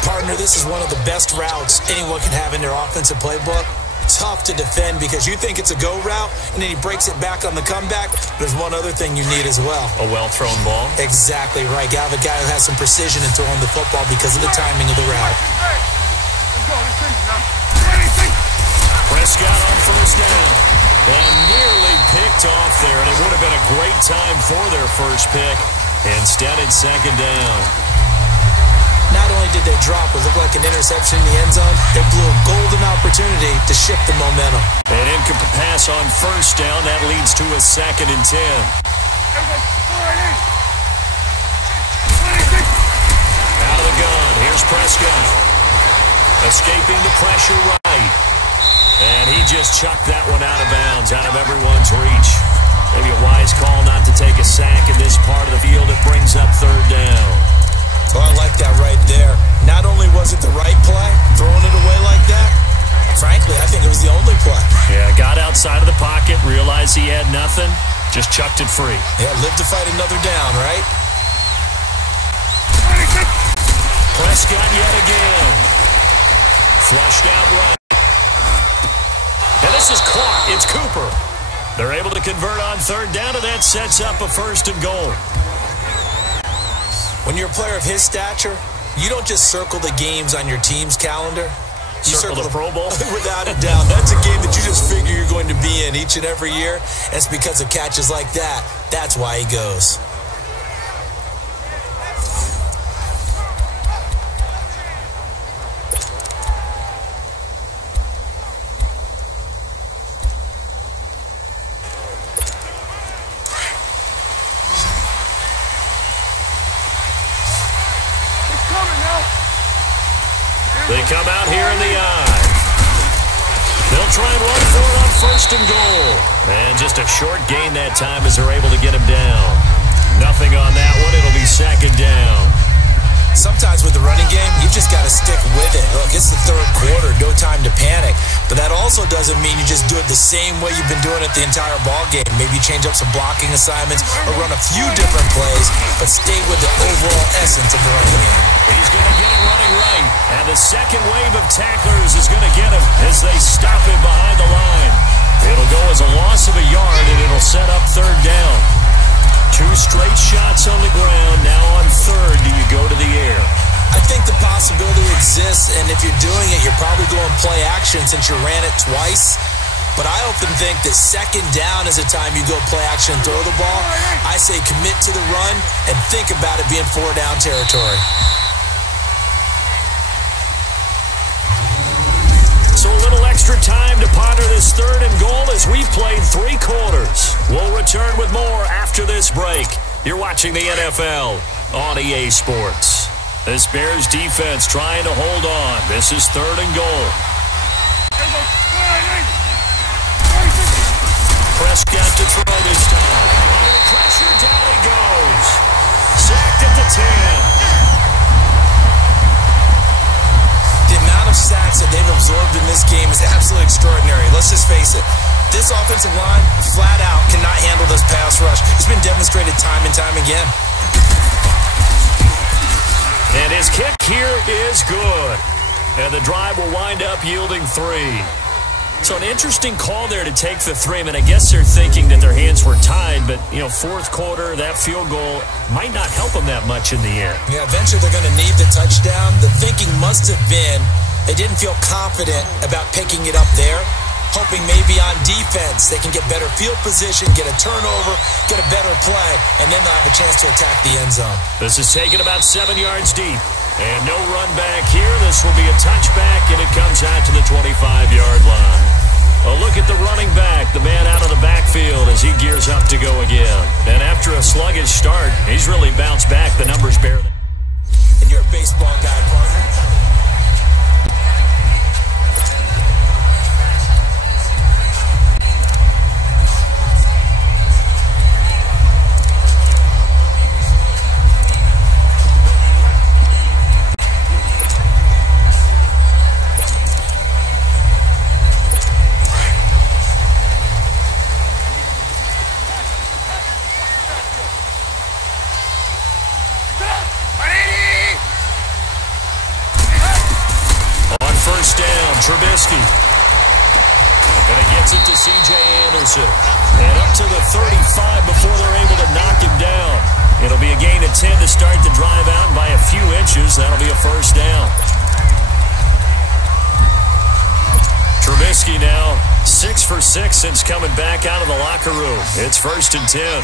Partner, this is one of the best routes anyone can have in their offensive playbook. Tough to defend because you think it's a go route, and then he breaks it back on the comeback. There's one other thing you need as well. A well-thrown ball? Exactly right. You have a guy who has some precision in throwing the football because of the timing of the route. Prescott on first down. And nearly picked off there, and it would have been a great time for their first pick. Instead, it's second down. Not only did they drop what looked like an interception in the end zone, they blew a golden opportunity to shift the momentum. An incomplete pass on first down. That leads to a 2nd and 10. Out of the gun. Here's Prescott. Escaping the pressure right. And he just chucked that one out of bounds, out of everyone's reach. Maybe a wise call not to take a sack in this part of the field. It brings up third down. Well, I like that right there. Not only was it the right play, throwing it away like that, frankly, I think it was the only play. Yeah, got outside of the pocket, realized he had nothing, just chucked it free. Yeah, live to fight another down, right? Prescott yet again. Flushed out right. And this is caught. It's Cooper. They're able to convert on third down, and that sets up a 1st and goal. When you're a player of his stature, you don't just circle the games on your team's calendar. You circle the Pro Bowl? Without a doubt. That's a game that you just figure you're going to be in each and every year. And it's because of catches like that. That's why he goes. They come out here in the eye. They'll try and run for it on 1st and goal. And just a short gain that time as they're able to get him down. Nothing on that one. It'll be 2nd down. Sometimes with the running game, you've just got to stick with it. Look, it's the third quarter, no time to panic. But that also doesn't mean you just do it the same way you've been doing it the entire ball game. Maybe change up some blocking assignments or run a few different plays, but stay with the overall essence of the running game. He's going to get it running right. And the second wave of tacklers is going to get him as they stop him behind the line. It'll go as a loss of a yard, and it'll set up third down. 2 straight shots on the ground. Now on third, do you go to the air? I think the possibility exists, and if you're doing it, you're probably going play action since you ran it twice. But I often think that second down is a time you go play action and throw the ball. I say commit to the run and think about it being 4-down territory. So a little extra time to ponder this third and goal as we've played 3 quarters. We'll return with more after this break. You're watching the NFL on EA Sports. This Bears defense trying to hold on. This is third and goal. Prescott to throw this time. Under pressure, down he goes. Sacked at the 10. The amount of sacks that they've absorbed in this game is absolutely extraordinary. Let's just face it. This offensive line, flat out, cannot handle this pass rush. It's been demonstrated time and time again. And his kick here is good. And the drive will wind up yielding 3. So an interesting call there to take the 3. I mean, I guess they're thinking that their hands were tied, but, you know, fourth quarter, that field goal might not help them that much in the end. Yeah, eventually they're going to need the touchdown. The thinking must have been they didn't feel confident about picking it up there, hoping maybe on defense they can get better field position, get a turnover, get a better play, and then they'll have a chance to attack the end zone. This is taken about 7 yards deep. And no run back here. This will be a touchback, and it comes out to the 25-yard line. A look at the running back, the man out of the backfield as he gears up to go again. And after a sluggish start, he's really bounced back. The numbers bear that. And you're a baseball guy, partner. Trubisky. But he gets it to C.J. Anderson. And up to the 35 before they're able to knock him down. It'll be a gain of 10 to start the drive out by a few inches. That'll be a first down. Trubisky now 6 for 6 since coming back out of the locker room. It's 1st and 10.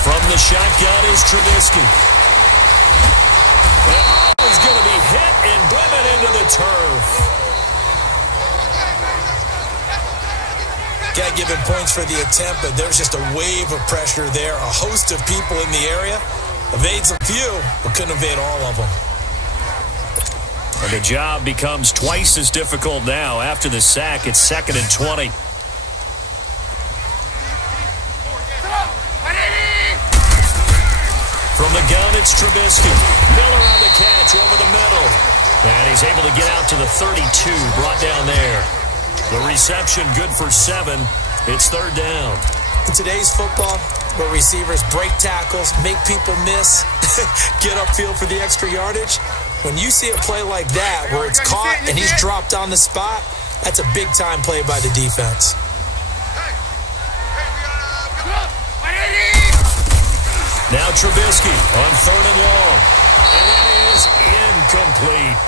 From the shotgun is Trubisky. He's going to be hit and driven into the turf. Got given points for the attempt, but there's just a wave of pressure there. A host of people in the area. Evades a few, but couldn't evade all of them. And the job becomes twice as difficult now. After the sack, it's 2nd and 20. From the gun, it's Trubisky. Miller on the catch over the middle. And he's able to get out to the 32, brought down there. The reception good for 7. It's 3rd down. In today's football, where receivers break tackles, make people miss, get upfield for the extra yardage, when you see a play like that where it's caught and he's dropped on the spot, that's a big-time play by the defense. Now Trubisky on 3rd and long. And that is incomplete.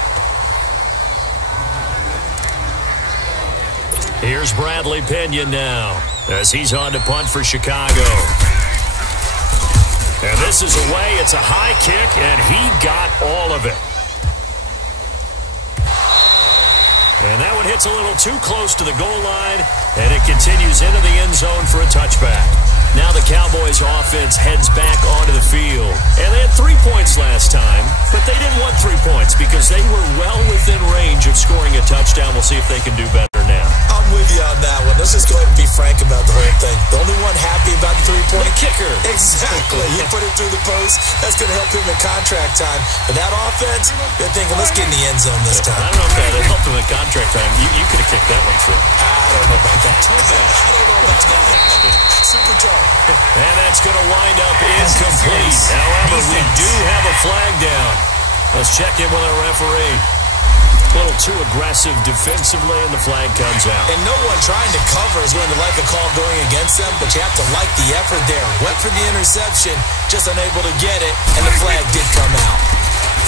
Here's Bradley Pinion now as he's on to punt for Chicago. And this is away. It's a high kick, and he got all of it. And that one hits a little too close to the goal line, and it continues into the end zone for a touchback. Now the Cowboys offense heads back onto the field. And they had 3 points last time, but they didn't want 3 points because they were well within range of scoring a touchdown. We'll see if they can do better now. I'm with you on that one. Let's just go ahead and be frank about the whole thing. The only one happy about the 3-point the kicker. Exactly. You put it through the post. That's going to help him in contract time. But that offense, they're thinking, let's get in the end zone this time. I don't know if that helped him in contract time. You could have kicked that one through. I don't know about that. I don't know about that. Super tough. And that's going to wind up incomplete. However, we do have a flag down. Let's check in with our referee. A little too aggressive defensively, and the flag comes out. And no one trying to cover is going to like a call going against them, but you have to like the effort there. Went for the interception, just unable to get it, and the flag did come out.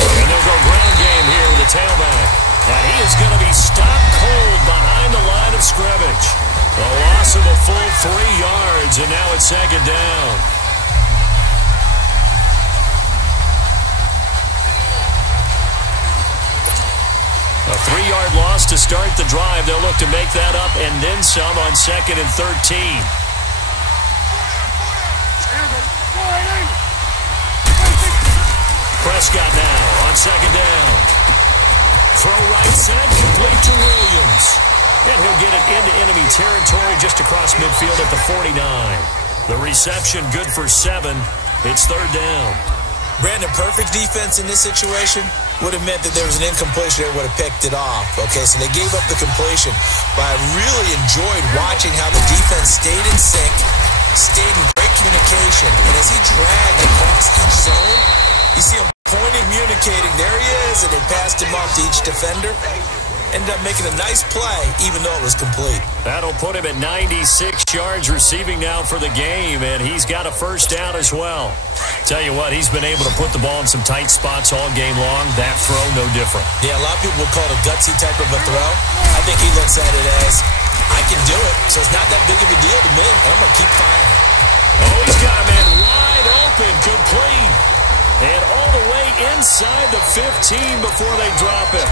And they'll go ground game here with the tailback. And he is going to be stopped cold behind the line of scrimmage. A loss of a full 3 yards, and now it's second down. A 3-yard loss to start the drive. They'll look to make that up and then some on 2nd and 13. Prescott now on 2nd down. Throw right side, complete to Williams. And he'll get it into enemy territory just across midfield at the 49. The reception good for 7. It's 3rd down. Brandon, perfect defense in this situation would have meant that there was an incompletion that would have picked it off. Okay, so they gave up the completion. But I really enjoyed watching how the defense stayed in sync, stayed in great communication. And as he dragged across each zone, you see him pointing, communicating. There he is, and they passed him off to each defender. Ended up making a nice play, even though it was complete. That'll put him at 96 yards receiving now for the game, and he's got a first down as well. Tell you what, he's been able to put the ball in some tight spots all game long. That throw, no different. Yeah, a lot of people would call it a gutsy type of a throw. I think he looks at it as, I can do it, so it's not that big of a deal to me, and I'm going to keep firing. Oh, he's got a man wide open, complete. And all the way inside the 15 before they drop it.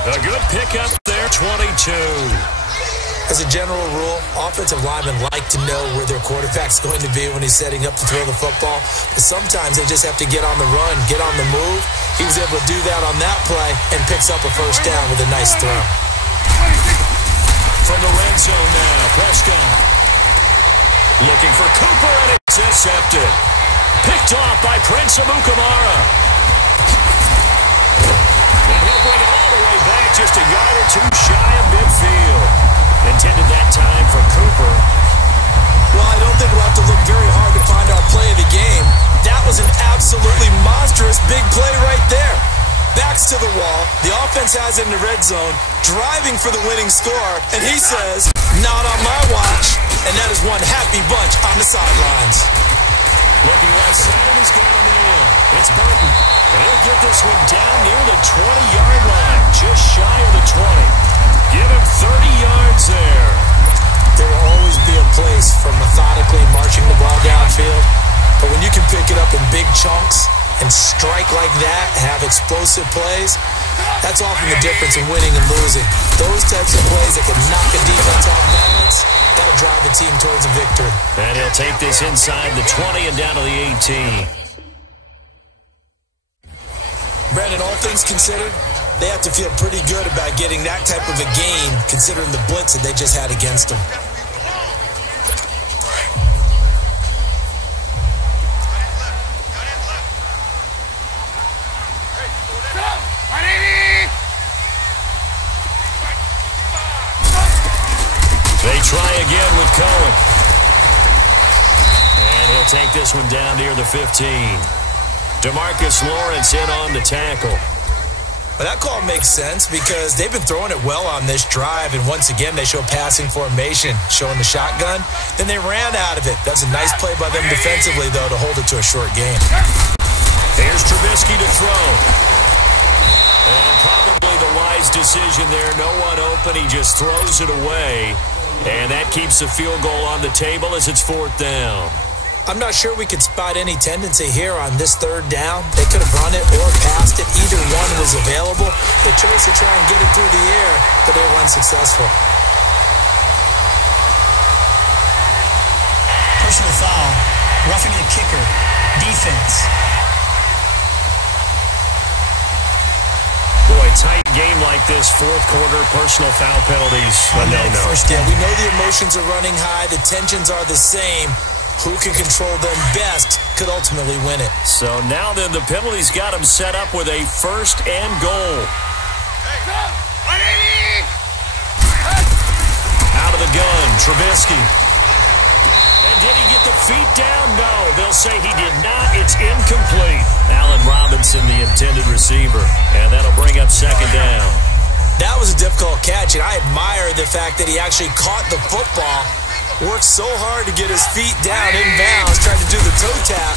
A good pickup there, 22. As a general rule, offensive linemen like to know where their quarterback's going to be when he's setting up to throw the football. But sometimes they just have to get on the run, get on the move. He was able to do that on that play and picks up a first down with a nice throw. From the red zone now, Prescott. Looking for Cooper, and it's intercepted. Picked off by Prince Amukamara. And he'll bring it all the way back just a yard or two shy of midfield. Intended that time for Cooper. Well, I don't think we'll have to look very hard to find our play of the game. That was an absolutely monstrous big play right there. Backs to the wall. The offense has it in the red zone, driving for the winning score, and he says, not on my watch. And that is one happy bunch on the sidelines. Looking right side, and he's got a man. It's Burton. And he'll get this one down near the 20-yard line, just shy of the 20. Give him 30 yards there. There will always be a place for methodically marching the ball downfield. But when you can pick it up in big chunks and strike like that, have explosive plays, that's often the difference in winning and losing. Those types of plays that can knock a defense off balance, that'll drive the team towards a victory. And he'll take this inside the 20 and down to the 18. Brandon, all things considered, they have to feel pretty good about getting that type of a game, considering the blitz that they just had against them. They try again with Cohen. And he'll take this one down near the 15. DeMarcus Lawrence in on the tackle. Well, that call makes sense because they've been throwing it well on this drive, and once again they show passing formation, showing the shotgun. Then they ran out of it. That's a nice play by them defensively, though, to hold it to a short game. Here's Trubisky to throw. And probably the wise decision there. No one open. He just throws it away. And that keeps the field goal on the table as it's 4th down. I'm not sure we could spot any tendency here on this 3rd down. They could have run it or passed it. Either one was available. They chose to try and get it through the air, but they were unsuccessful. Personal foul. Roughing the kicker. Defense. Boy, tight game like this, 4th quarter, personal foul penalties. No. First down. We know the emotions are running high. The tensions are the same. Who can control them best could ultimately win it. So now then, the penalties got him set up with a 1st and goal. Out of the gun, Trubisky. And did he get the feet down? No, they'll say he did not. It's incomplete. Allen Robinson, the intended receiver. And that'll bring up 2nd down. That was a difficult catch, and I admire the fact that he actually caught the football, worked so hard to get his feet down in bounds, tried to do the toe tap.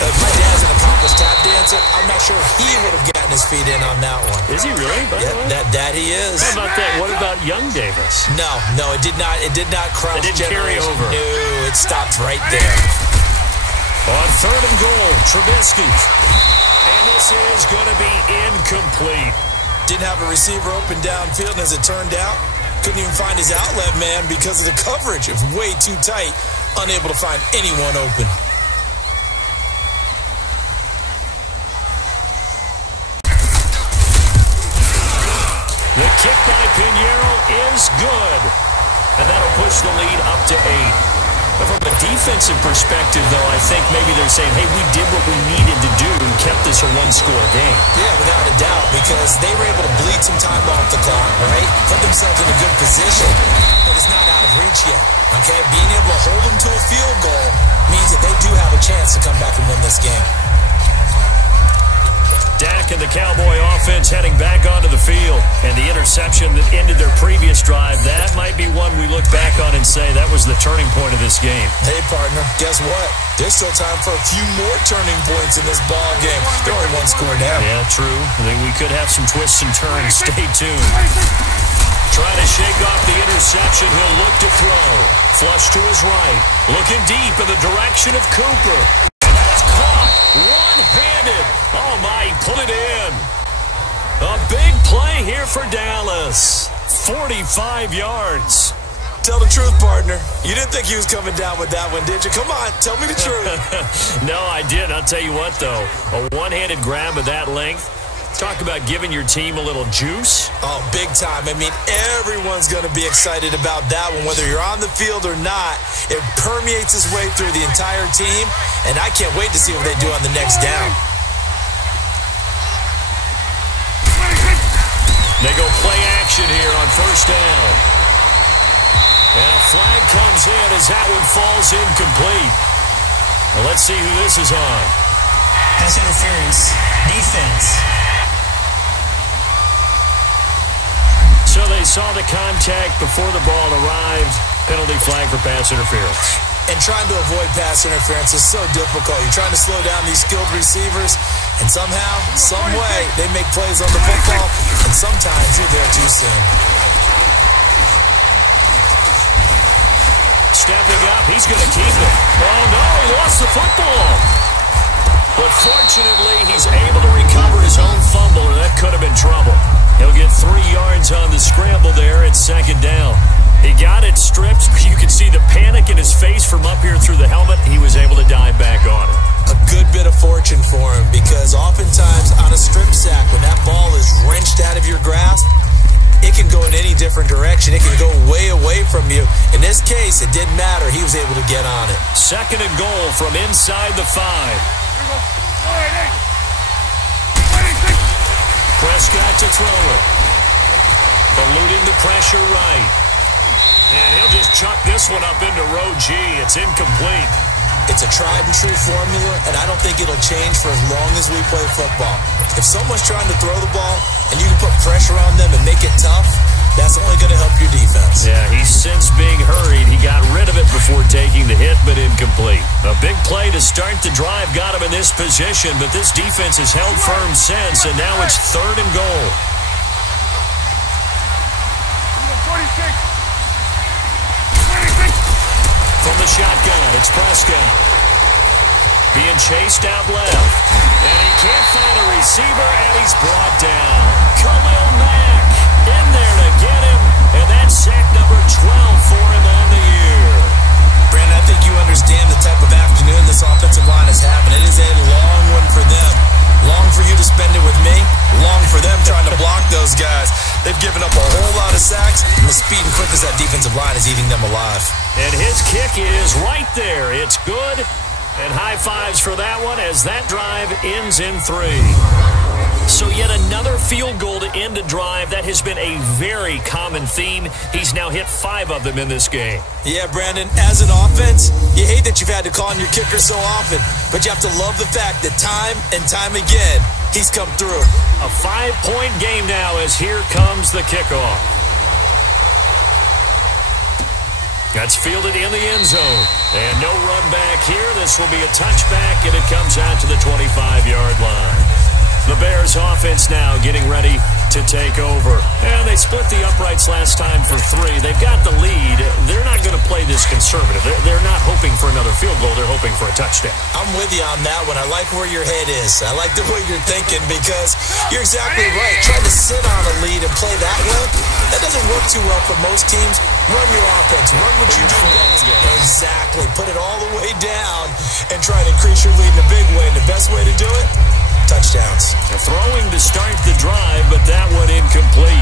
My dad's an accomplished tap dancer. I'm not sure he would have gotten his feet in on that one. Is he really? Yeah, that he is. How about that? What about young Davis? No, it did not. It did not cross. It didn't carry over. No, it stopped right there. On 3rd and goal, Trubisky. And this is going to be incomplete. Didn't have a receiver open downfield, and as it turned out, couldn't even find his outlet man because of the coverage. It was way too tight, unable to find anyone open. The kick by Pinheiro is good. And that'll push the lead up to 8. But from a defensive perspective, though, I think maybe they're saying, hey, we did what we needed to do and kept this a one-score game. Yeah, without a doubt, because they were able to bleed some time off the clock, right? Put themselves in a good position, but it's not out of reach yet, okay? Being able to hold them to a field goal means that they do have a chance to come back and win this game. Dak and the Cowboy offense heading back onto the field. And the interception that ended their previous drive, that might be one we look back on and say that was the turning point of this game. Hey, partner, guess what? There's still time for a few more turning points in this ball game. They're only one score down. Yeah, true. We could have some twists and turns. Stay tuned. Trying to shake off the interception. He'll look to throw. Flush to his right. Looking deep in the direction of Cooper. And that's caught. One-handed. Oh, my, he put it in. A big play here for Dallas. 45 yards. Tell the truth, partner. You didn't think he was coming down with that one, did you? Come on, tell me the truth. No, I didn't. I'll tell you what, though. A one-handed grab of that length. Talk about giving your team a little juice. Oh, big time. I mean, everyone's going to be excited about that one, whether you're on the field or not. It permeates its way through the entire team, and I can't wait to see what they do on the next down. They go play action here on 1st down. And a flag comes in as that one falls incomplete. Now let's see who this is on. Pass interference. Defense. So they saw the contact before the ball arrived. Penalty flag for pass interference. And trying to avoid pass interference is so difficult. You're trying to slow down these skilled receivers, and somehow, some way, they make plays on the football, and sometimes you're there too soon. Stepping up, he's going to keep it. Oh, no, he lost the football. But fortunately, he's able to recover his own fumble, or that could have been trouble. He'll get 3 yards on the scramble there at 2nd down. He got it stripped. You can see the panic in his face from up here through the helmet. He was able to dive back on it. A good bit of fortune for him, because oftentimes on a strip sack, when that ball is wrenched out of your grasp, it can go in any different direction. It can go way away from you. In this case, it didn't matter. He was able to get on it. 2nd and goal from inside the 5. Prescott to throw it. Eluding the pressure right. And he'll just chuck this one up into row G. It's incomplete. It's a tried and true formula, and I don't think it'll change for as long as we play football. If someone's trying to throw the ball and you can put pressure on them and make it tough, that's only going to help your defense. Yeah, he's since being hurried. He got rid of it before taking the hit, but incomplete. A big play to start the drive got him in this position, but this defense has held firm since, and now it's 3rd and goal. From the shotgun, it's Prescott. Being chased out left. And he can't find a receiver, and he's brought down. Khalil Mack in there to get him, and that's sack number 12 for him on the year. Brandon, I think you understand the type of afternoon this offensive line is having. It is a long one for them. Long for you to spend it with me. Long for them trying to block those guys. They've given up a whole lot of sacks, and the speed and quickness of that defensive line is eating them alive. And his kick is right there. It's good. And high fives for that one as that drive ends in 3. So yet another field goal to end a drive. That has been a very common theme. He's now hit 5 of them in this game. Yeah, Brandon, as an offense, you hate that you've had to call on your kicker so often, but you have to love the fact that time and time again, he's come through. A 5-point game now as here comes the kickoff. That's fielded in the end zone. And no run back here. This will be a touchback, and it comes out to the 25-yard line. The Bears offense now getting ready to take over. And they split the uprights last time for 3. They've got the lead. They're not going to play this conservative. They're not hoping for another field goal. They're hoping for a touchdown. I'm with you on that one. I like where your head is. I like the way you're thinking because you're exactly right. Trying to sit on a lead and play that way, that doesn't work too well for most teams. Run your offense. Run what you do best. Exactly. Put it all the way down and try to increase your lead in a big way. And the best way to do it? Touchdowns. Throwing to start the drive, but that one incomplete.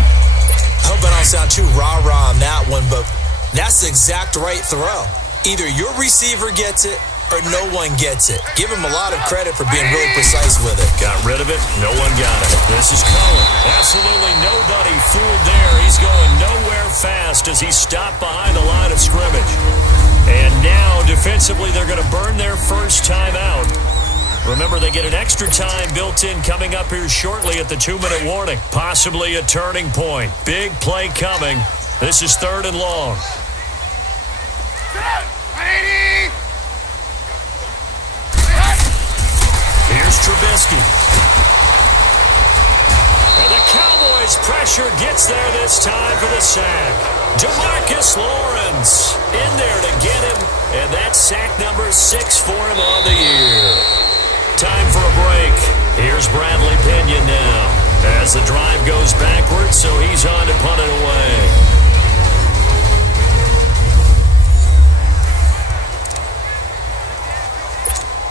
I hope I don't sound too rah-rah on that one, but that's the exact right throw. Either your receiver gets it or no one gets it. Give him a lot of credit for being really precise with it. Got rid of it. No one got it. This is Cohen. Absolutely nobody fooled there. He's going nowhere fast as he stopped behind the line of scrimmage. And now, defensively, they're going to burn their first time out. Remember, they get an extra time built in coming up here shortly at the 2-minute warning. Possibly a turning point. Big play coming. This is 3rd and long. Here's Trubisky. And the Cowboys pressure gets there this time for the sack. DeMarcus Lawrence in there to get him. And that's sack number 6 for him on the year. Time for a break. Here's Bradley Pinion now as the drive goes backwards, so he's on to punt it away.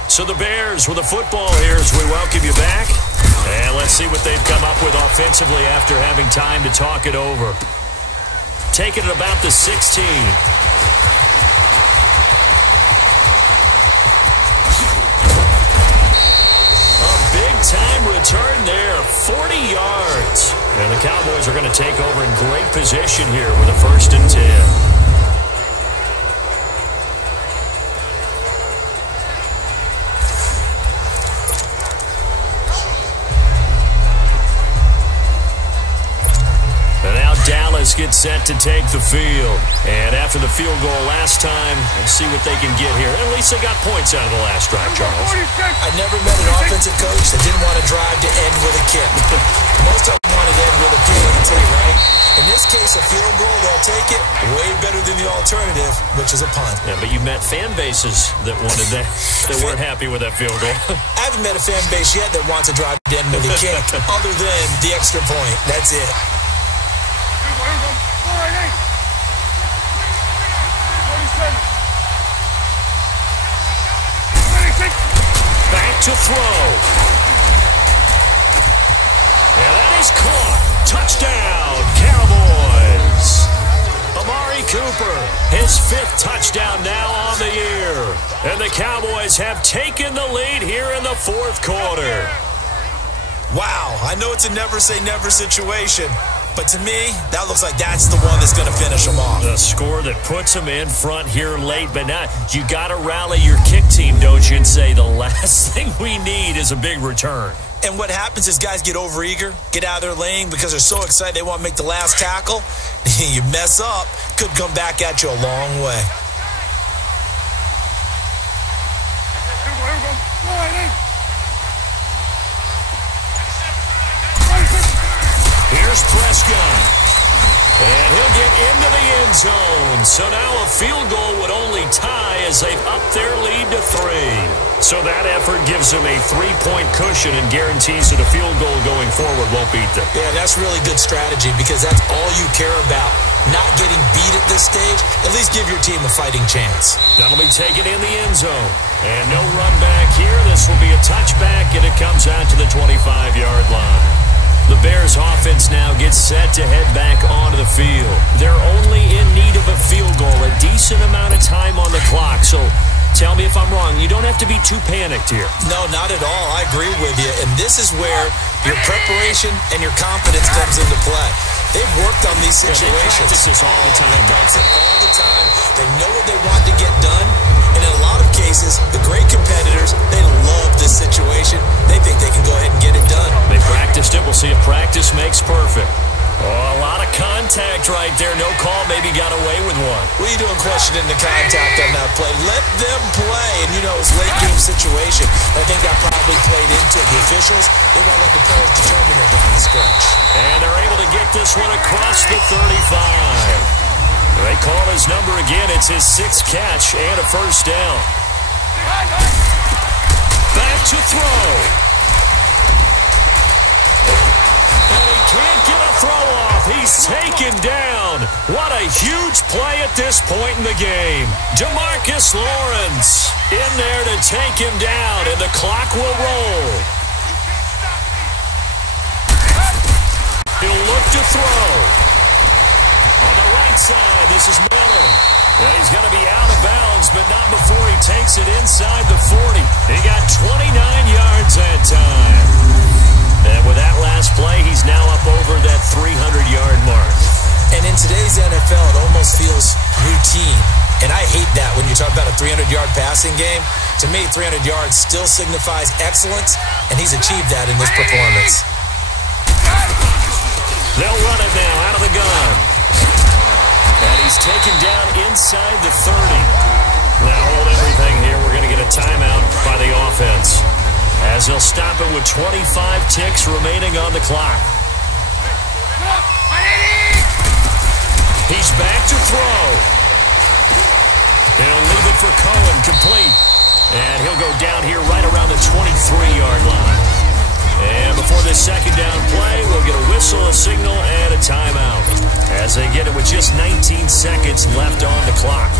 So the Bears with a football here as we welcome you back. And let's see what they've come up with offensively after having time to talk it over. Taking it about the 16. Time return there, 40 yards. And the Cowboys are going to take over in great position here with a 1st and 10. And now Dallas gets set to take the field. And after the field goal last time, let's see what they can get here. At least they got points out of the last drive, Charles. I never met an offensive coach that didn't want to drive to end with a kick. Most of them wanted to end with a PAT, right? In this case, a field goal, they'll take it. Way better than the alternative, which is a punt. Yeah, but you met fan bases that wanted that, that weren't happy with that field goal. I haven't met a fan base yet that wants to drive to end with a kick other than the extra point. That's it. Back to throw. And that is caught. Touchdown, Cowboys. Amari Cooper, his 5th touchdown now on the year. And the Cowboys have taken the lead here in the 4th quarter. Wow, I know it's a never-say-never situation, but to me, that looks like that's the one that's going to finish them off. The score that puts them in front here late, but now you got to rally your kick team, don't you, and say the last thing we need is a big return. And what happens is guys get overeager, get out of their lane because they're so excited they want to make the last tackle. You mess up, could come back at you a long way. Here's Prescott. And he'll get into the end zone. So now a field goal would only tie as they've upped their lead to 3. So that effort gives them a 3-point cushion and guarantees that a field goal going forward won't beat them. Yeah, that's really good strategy because that's all you care about. Not getting beat at this stage. At least give your team a fighting chance. That'll be taken in the end zone. And no run back here. This will be a touchback, and it comes out to the 25-yard line. The Bears offense now gets set to head back onto the field. They're only in need of a field goal, a decent amount of time on the clock. So Tell me if I'm wrong. You don't have to be too panicked here. No, not at all. I agree with you. And this is where your preparation and your confidence comes into play. They've worked on these situations. They practice this all the time. They practice it all the time. They know what they want to get done. And in a lot of cases, the great competitors, they love this situation. They think they can go ahead and get it done. They practiced it. We'll see if practice makes perfect. Oh, a lot of contact right there. No call. Maybe got away with one. What are you doing questioning the contact on that play? Let them play. And, you know, it's a late-game situation. I think that probably played into it. The officials, they want to let the players determine it down the stretch. And they're able to get this one across the 35. They call his number again. It's his 6th catch and a first down. Back to throw. And he can't get a throw off. He's taken down. What a huge play at this point in the game. DeMarcus Lawrence in there to take him down, and the clock will roll. He'll look to throw. On the right side, this is Miller. And he's going to be out of bounds, but not before he takes it inside the 40. He got 29 yards that time. And with that last play, he's now up over that 300-yard mark. And in today's NFL, it almost feels routine. And I hate that when you talk about a 300-yard passing game. To me, 300 yards still signifies excellence, and he's achieved that in this performance. They'll run it now out of the gun. And he's taken down inside the 30. Now hold everything here. We're going to get a timeout by the offense, as they'll stop it with 25 ticks remaining on the clock. He's back to throw. He'll leave it for Cohen, complete. And he'll go down here right around the 23-yard line. And before this second down play, we'll get a whistle, a signal, and a timeout, as they get it with just 19 seconds left on the clock.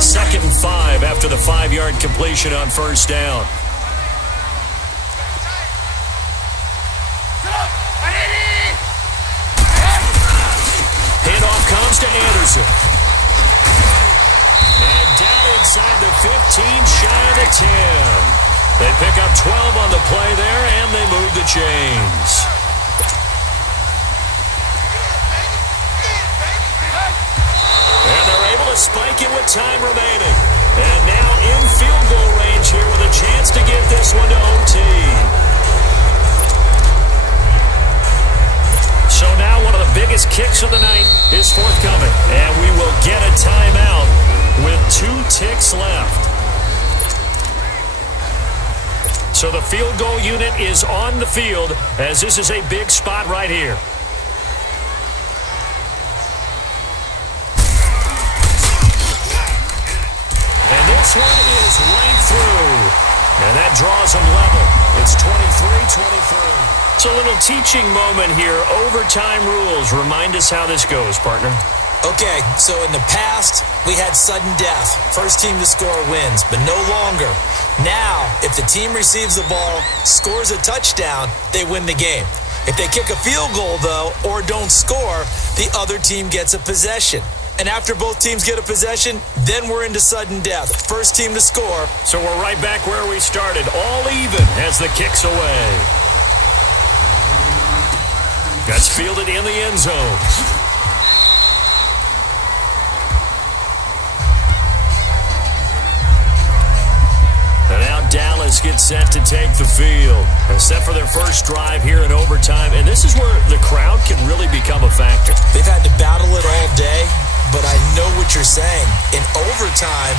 2nd and 5 after the 5-yard completion on first down. Handoff comes to Anderson. And down inside the 15, shy of the 10. They pick up 12 on the play there, and they move the chains. And they're able to spike it with time remaining. And now in field goal range here with a chance to get this one to OT. So now one of the biggest kicks of the night is forthcoming. And we will get a timeout with 2 ticks left. So the field goal unit is on the field, as this is a big spot right here. And this one is right through. And that draws them level. It's 23-23. It's a little teaching moment here. Overtime rules. Remind us how this goes, partner. Okay, so in the past, we had sudden death. First team to score wins, but no longer. Now, if the team receives the ball, scores a touchdown, they win the game. If they kick a field goal, though, or don't score, the other team gets a possession. And after both teams get a possession, then we're into sudden death. First team to score. So we're right back where we started, all even as the kick's away. That's fielded in the end zone. And now Dallas gets set to take the field. And set for their first drive here in overtime. And this is where the crowd can really become a factor. They've had to battle it all day, but I know what you're saying. In overtime,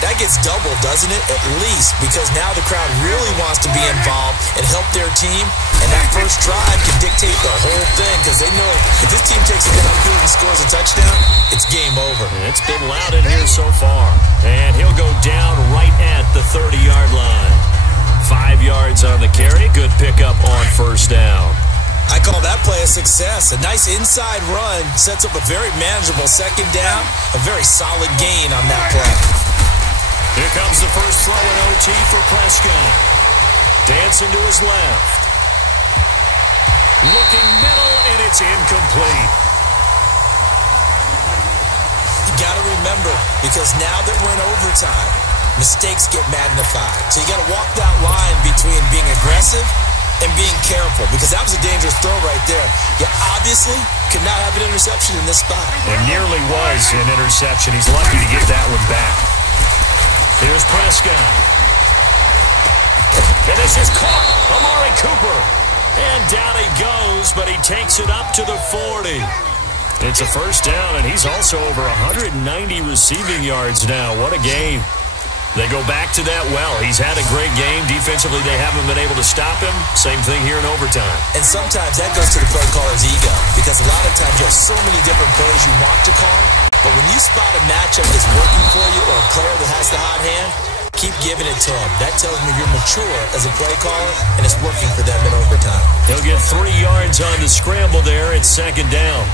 that gets doubled, doesn't it? At least, because now the crowd really wants to be involved and help their team. And that first drive can dictate the whole thing, because they know if this team takes it downfield and scores a touchdown, it's game over. It's been loud in here so far. And he'll go down right at the 30-yard line. 5 yards on the carry. Good pickup on first down. I call that play a success. A nice inside run sets up a very manageable second down. A very solid gain on that play. Here comes the first throw in OT for Prescott. Dancing to his left. Looking middle, and it's incomplete. got to remember, because now that we're in overtime, mistakes get magnified. So you got to walk that line between being aggressive and being careful, because that was a dangerous throw right there. You obviously could not have an interception in this spot. It nearly was an interception. He's lucky to get that one back. Here's Prescott. And this is caught. Amari Cooper. And down he goes, but he takes it up to the 40. It's a first down, and he's also over 190 receiving yards now. What a game. They go back to that well. He's had a great game. Defensively, they haven't been able to stop him. Same thing here in overtime. And sometimes that goes to the play caller's ego, because a lot of times you have so many different plays you want to call, but when you spot a matchup that's working for you or a player that has the hot hand, keep giving it to him. That tells me you're mature as a play caller, and it's working for them in overtime. He'll get 3 yards on the scramble there. It's second down.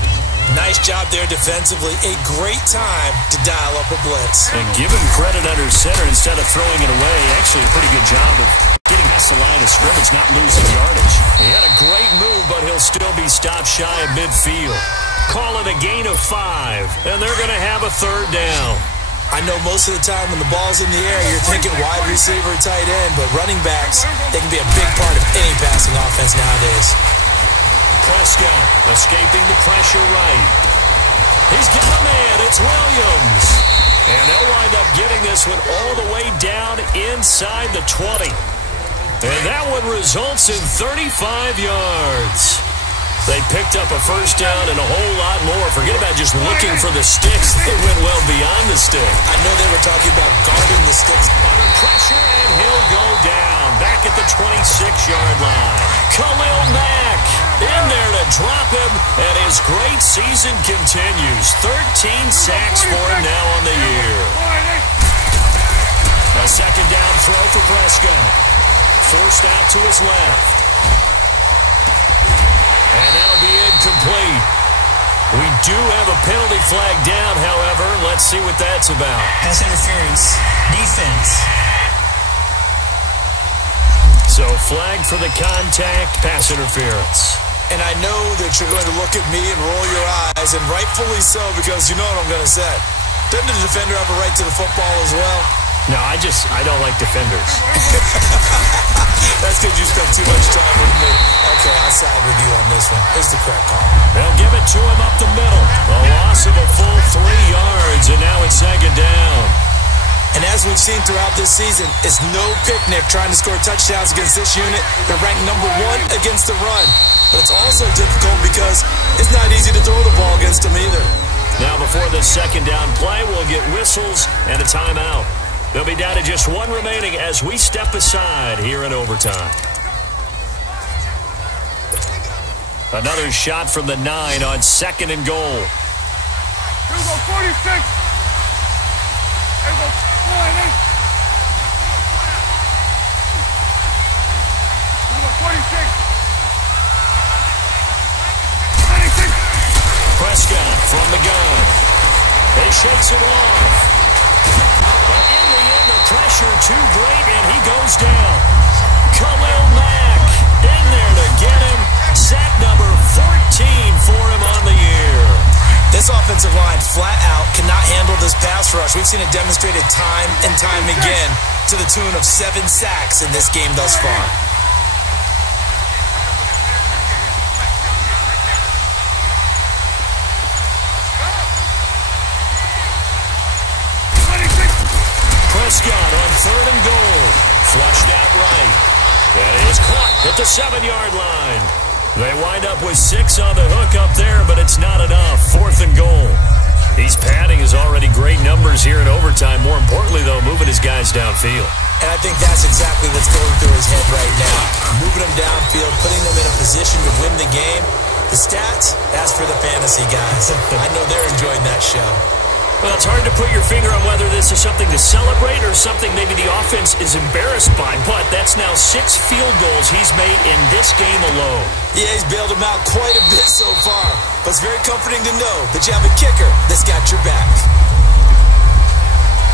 Nice job there defensively. A great time to dial up a blitz. And give him credit under center instead of throwing it away. Actually, a pretty good job of getting past the line of scrimmage, not losing yardage. He had a great move, but he'll still be stopped shy of midfield. Call it a gain of 5, and they're going to have a third down. I know most of the time when the ball's in the air, you're thinking wide receiver, tight end, but running backs, they can be a big part of any passing offense nowadays. Prescott escaping the pressure right. He's got a man. It's Williams. And they'll wind up getting this one all the way down inside the 20. And that one results in 35 yards. They picked up a first down and a whole lot more. Forget about just looking for the sticks. They went well beyond the stick. I know they were talking about guarding the sticks. Under pressure, and he'll go down. Back at the 26-yard line. Khalil Mack in there to drop him, and his great season continues. 13 sacks for him now on the year. A second down throw for Prescott. Forced out to his left. And that'll be incomplete. We do have a penalty flag down, however. Let's see what that's about. Pass interference. Defense. So flag for the contact, pass interference. And I know that you're going to look at me and roll your eyes, and rightfully so, because you know what I'm going to say. Doesn't the defender have a right to the football as well? No, I don't like defenders. That's because you spent too much time with me. Okay, I'll side with you on this one. It's the correct call. They'll give it to him up the middle. A loss of a full 3 yards, and now it's second down. And as we've seen throughout this season, it's no picnic trying to score touchdowns against this unit. They're ranked number 1 against the run. But it's also difficult because it's not easy to throw the ball against them either. Now before this second down play, we'll get whistles and a timeout. They'll be down to just 1 remaining as we step aside here in overtime. Another shot from the 9 on second and goal. Here we go, 46. Here we go, 48. Here we go, 46. 26. Prescott from the gun. He shakes it off. But in the end, the pressure too great, and he goes down. Khalil Mack in there to get him. Sack number 14 for him on the year. This offensive line flat out cannot handle this pass rush. We've seen it demonstrated time and time again to the tune of 7 sacks in this game thus far. Prescott on third and goal. Flushed out right. That is caught at the 7-yard line. They wind up with 6 on the hook up there, but it's not enough. 4th and goal. He's padding his already great numbers here in overtime. More importantly, though, moving his guys downfield. And I think that's exactly what's going through his head right now. Moving them downfield, putting them in a position to win the game. The stats, that's for the fantasy guys. I know they're enjoying that show. Well, it's hard to put your finger on whether this is something to celebrate or something maybe the offense is embarrassed by, but that's now 6 field goals he's made in this game alone. Yeah, he's bailed them out quite a bit so far, but it's very comforting to know that you have a kicker that's got your back.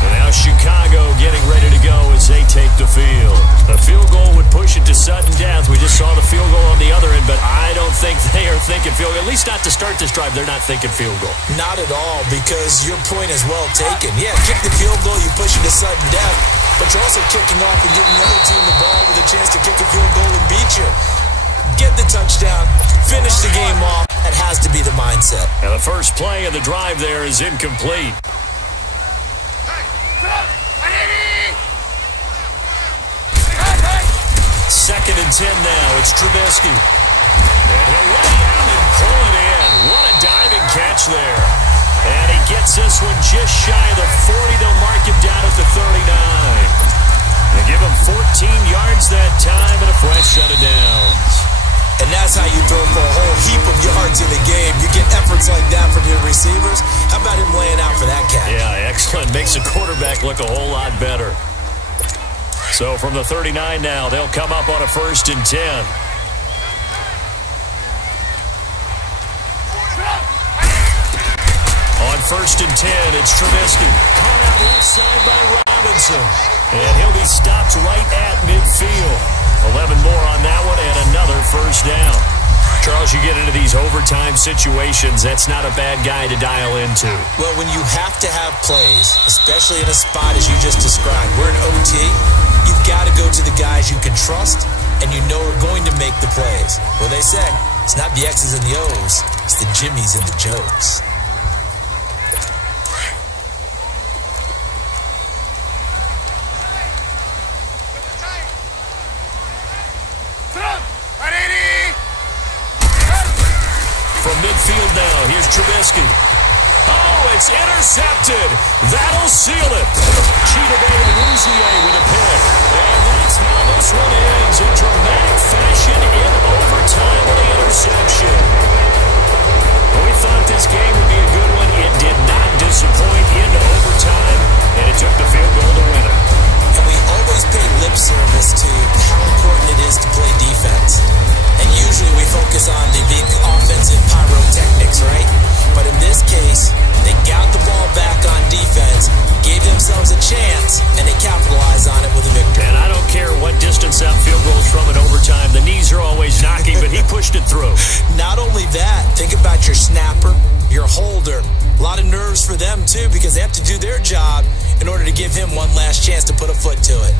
And now Chicago getting ready to go as they take the field. A field goal would push it to sudden death. We just saw the field goal on the other end, but I don't think they are thinking field goal. At least not to start this drive. They're not thinking field goal. Not at all, because your point is well taken. Yeah, kick the field goal, you push it to sudden death, but you're also kicking off and giving the other team the ball with a chance to kick a field goal and beat you. Get the touchdown, finish the game off. That has to be the mindset. And the first play of the drive there is incomplete. Second and 10 now. It's Trubisky. And he'll lay out and pull it in. What a diving catch there. And he gets this one just shy of the 40. They'll mark him down at the 39. They give him 14 yards that time and a fresh set of downs. And that's how you throw for a whole heap of yards in the game. You get efforts like that from your receivers. How about him laying out for that catch? Yeah, excellent. Makes the quarterback look a whole lot better. So from the 39 now, they'll come up on a 1st and 10. On 1st and 10, it's Trubisky. Caught out left side by Robinson. And he'll be stopped right at midfield. 11 more on that one and another first down. Charles, you get into these overtime situations, that's not a bad guy to dial into. Well, when you have to have plays, especially in a spot as you just described, we're in OT, you've got to go to the guys you can trust and you know are going to make the plays. Well, they say, it's not the X's and the O's, it's the Jimmies and the Joes. From midfield now, here's Trubisky. Oh, it's intercepted. That'll seal it. Cheetah Louisier with a pick. And that's how this one ends in dramatic fashion in overtime with the interception. We thought this game would be a good one. It did not disappoint into overtime, and it took the field goal to win it. And we always pay lip service to how important it is to play defense. And usually we focus on the big offensive pyrotechnics, right? But in this case, they got the ball back on defense, gave themselves a chance, and they capitalized on it with a victory. And I don't care what distance that field goes from in overtime. The knees are always knocking, but he pushed it through. Not only that, think about your snapper, your holder. A lot of nerves for them, too, because they have to do their job in order to give him one last chance to put a foot to it.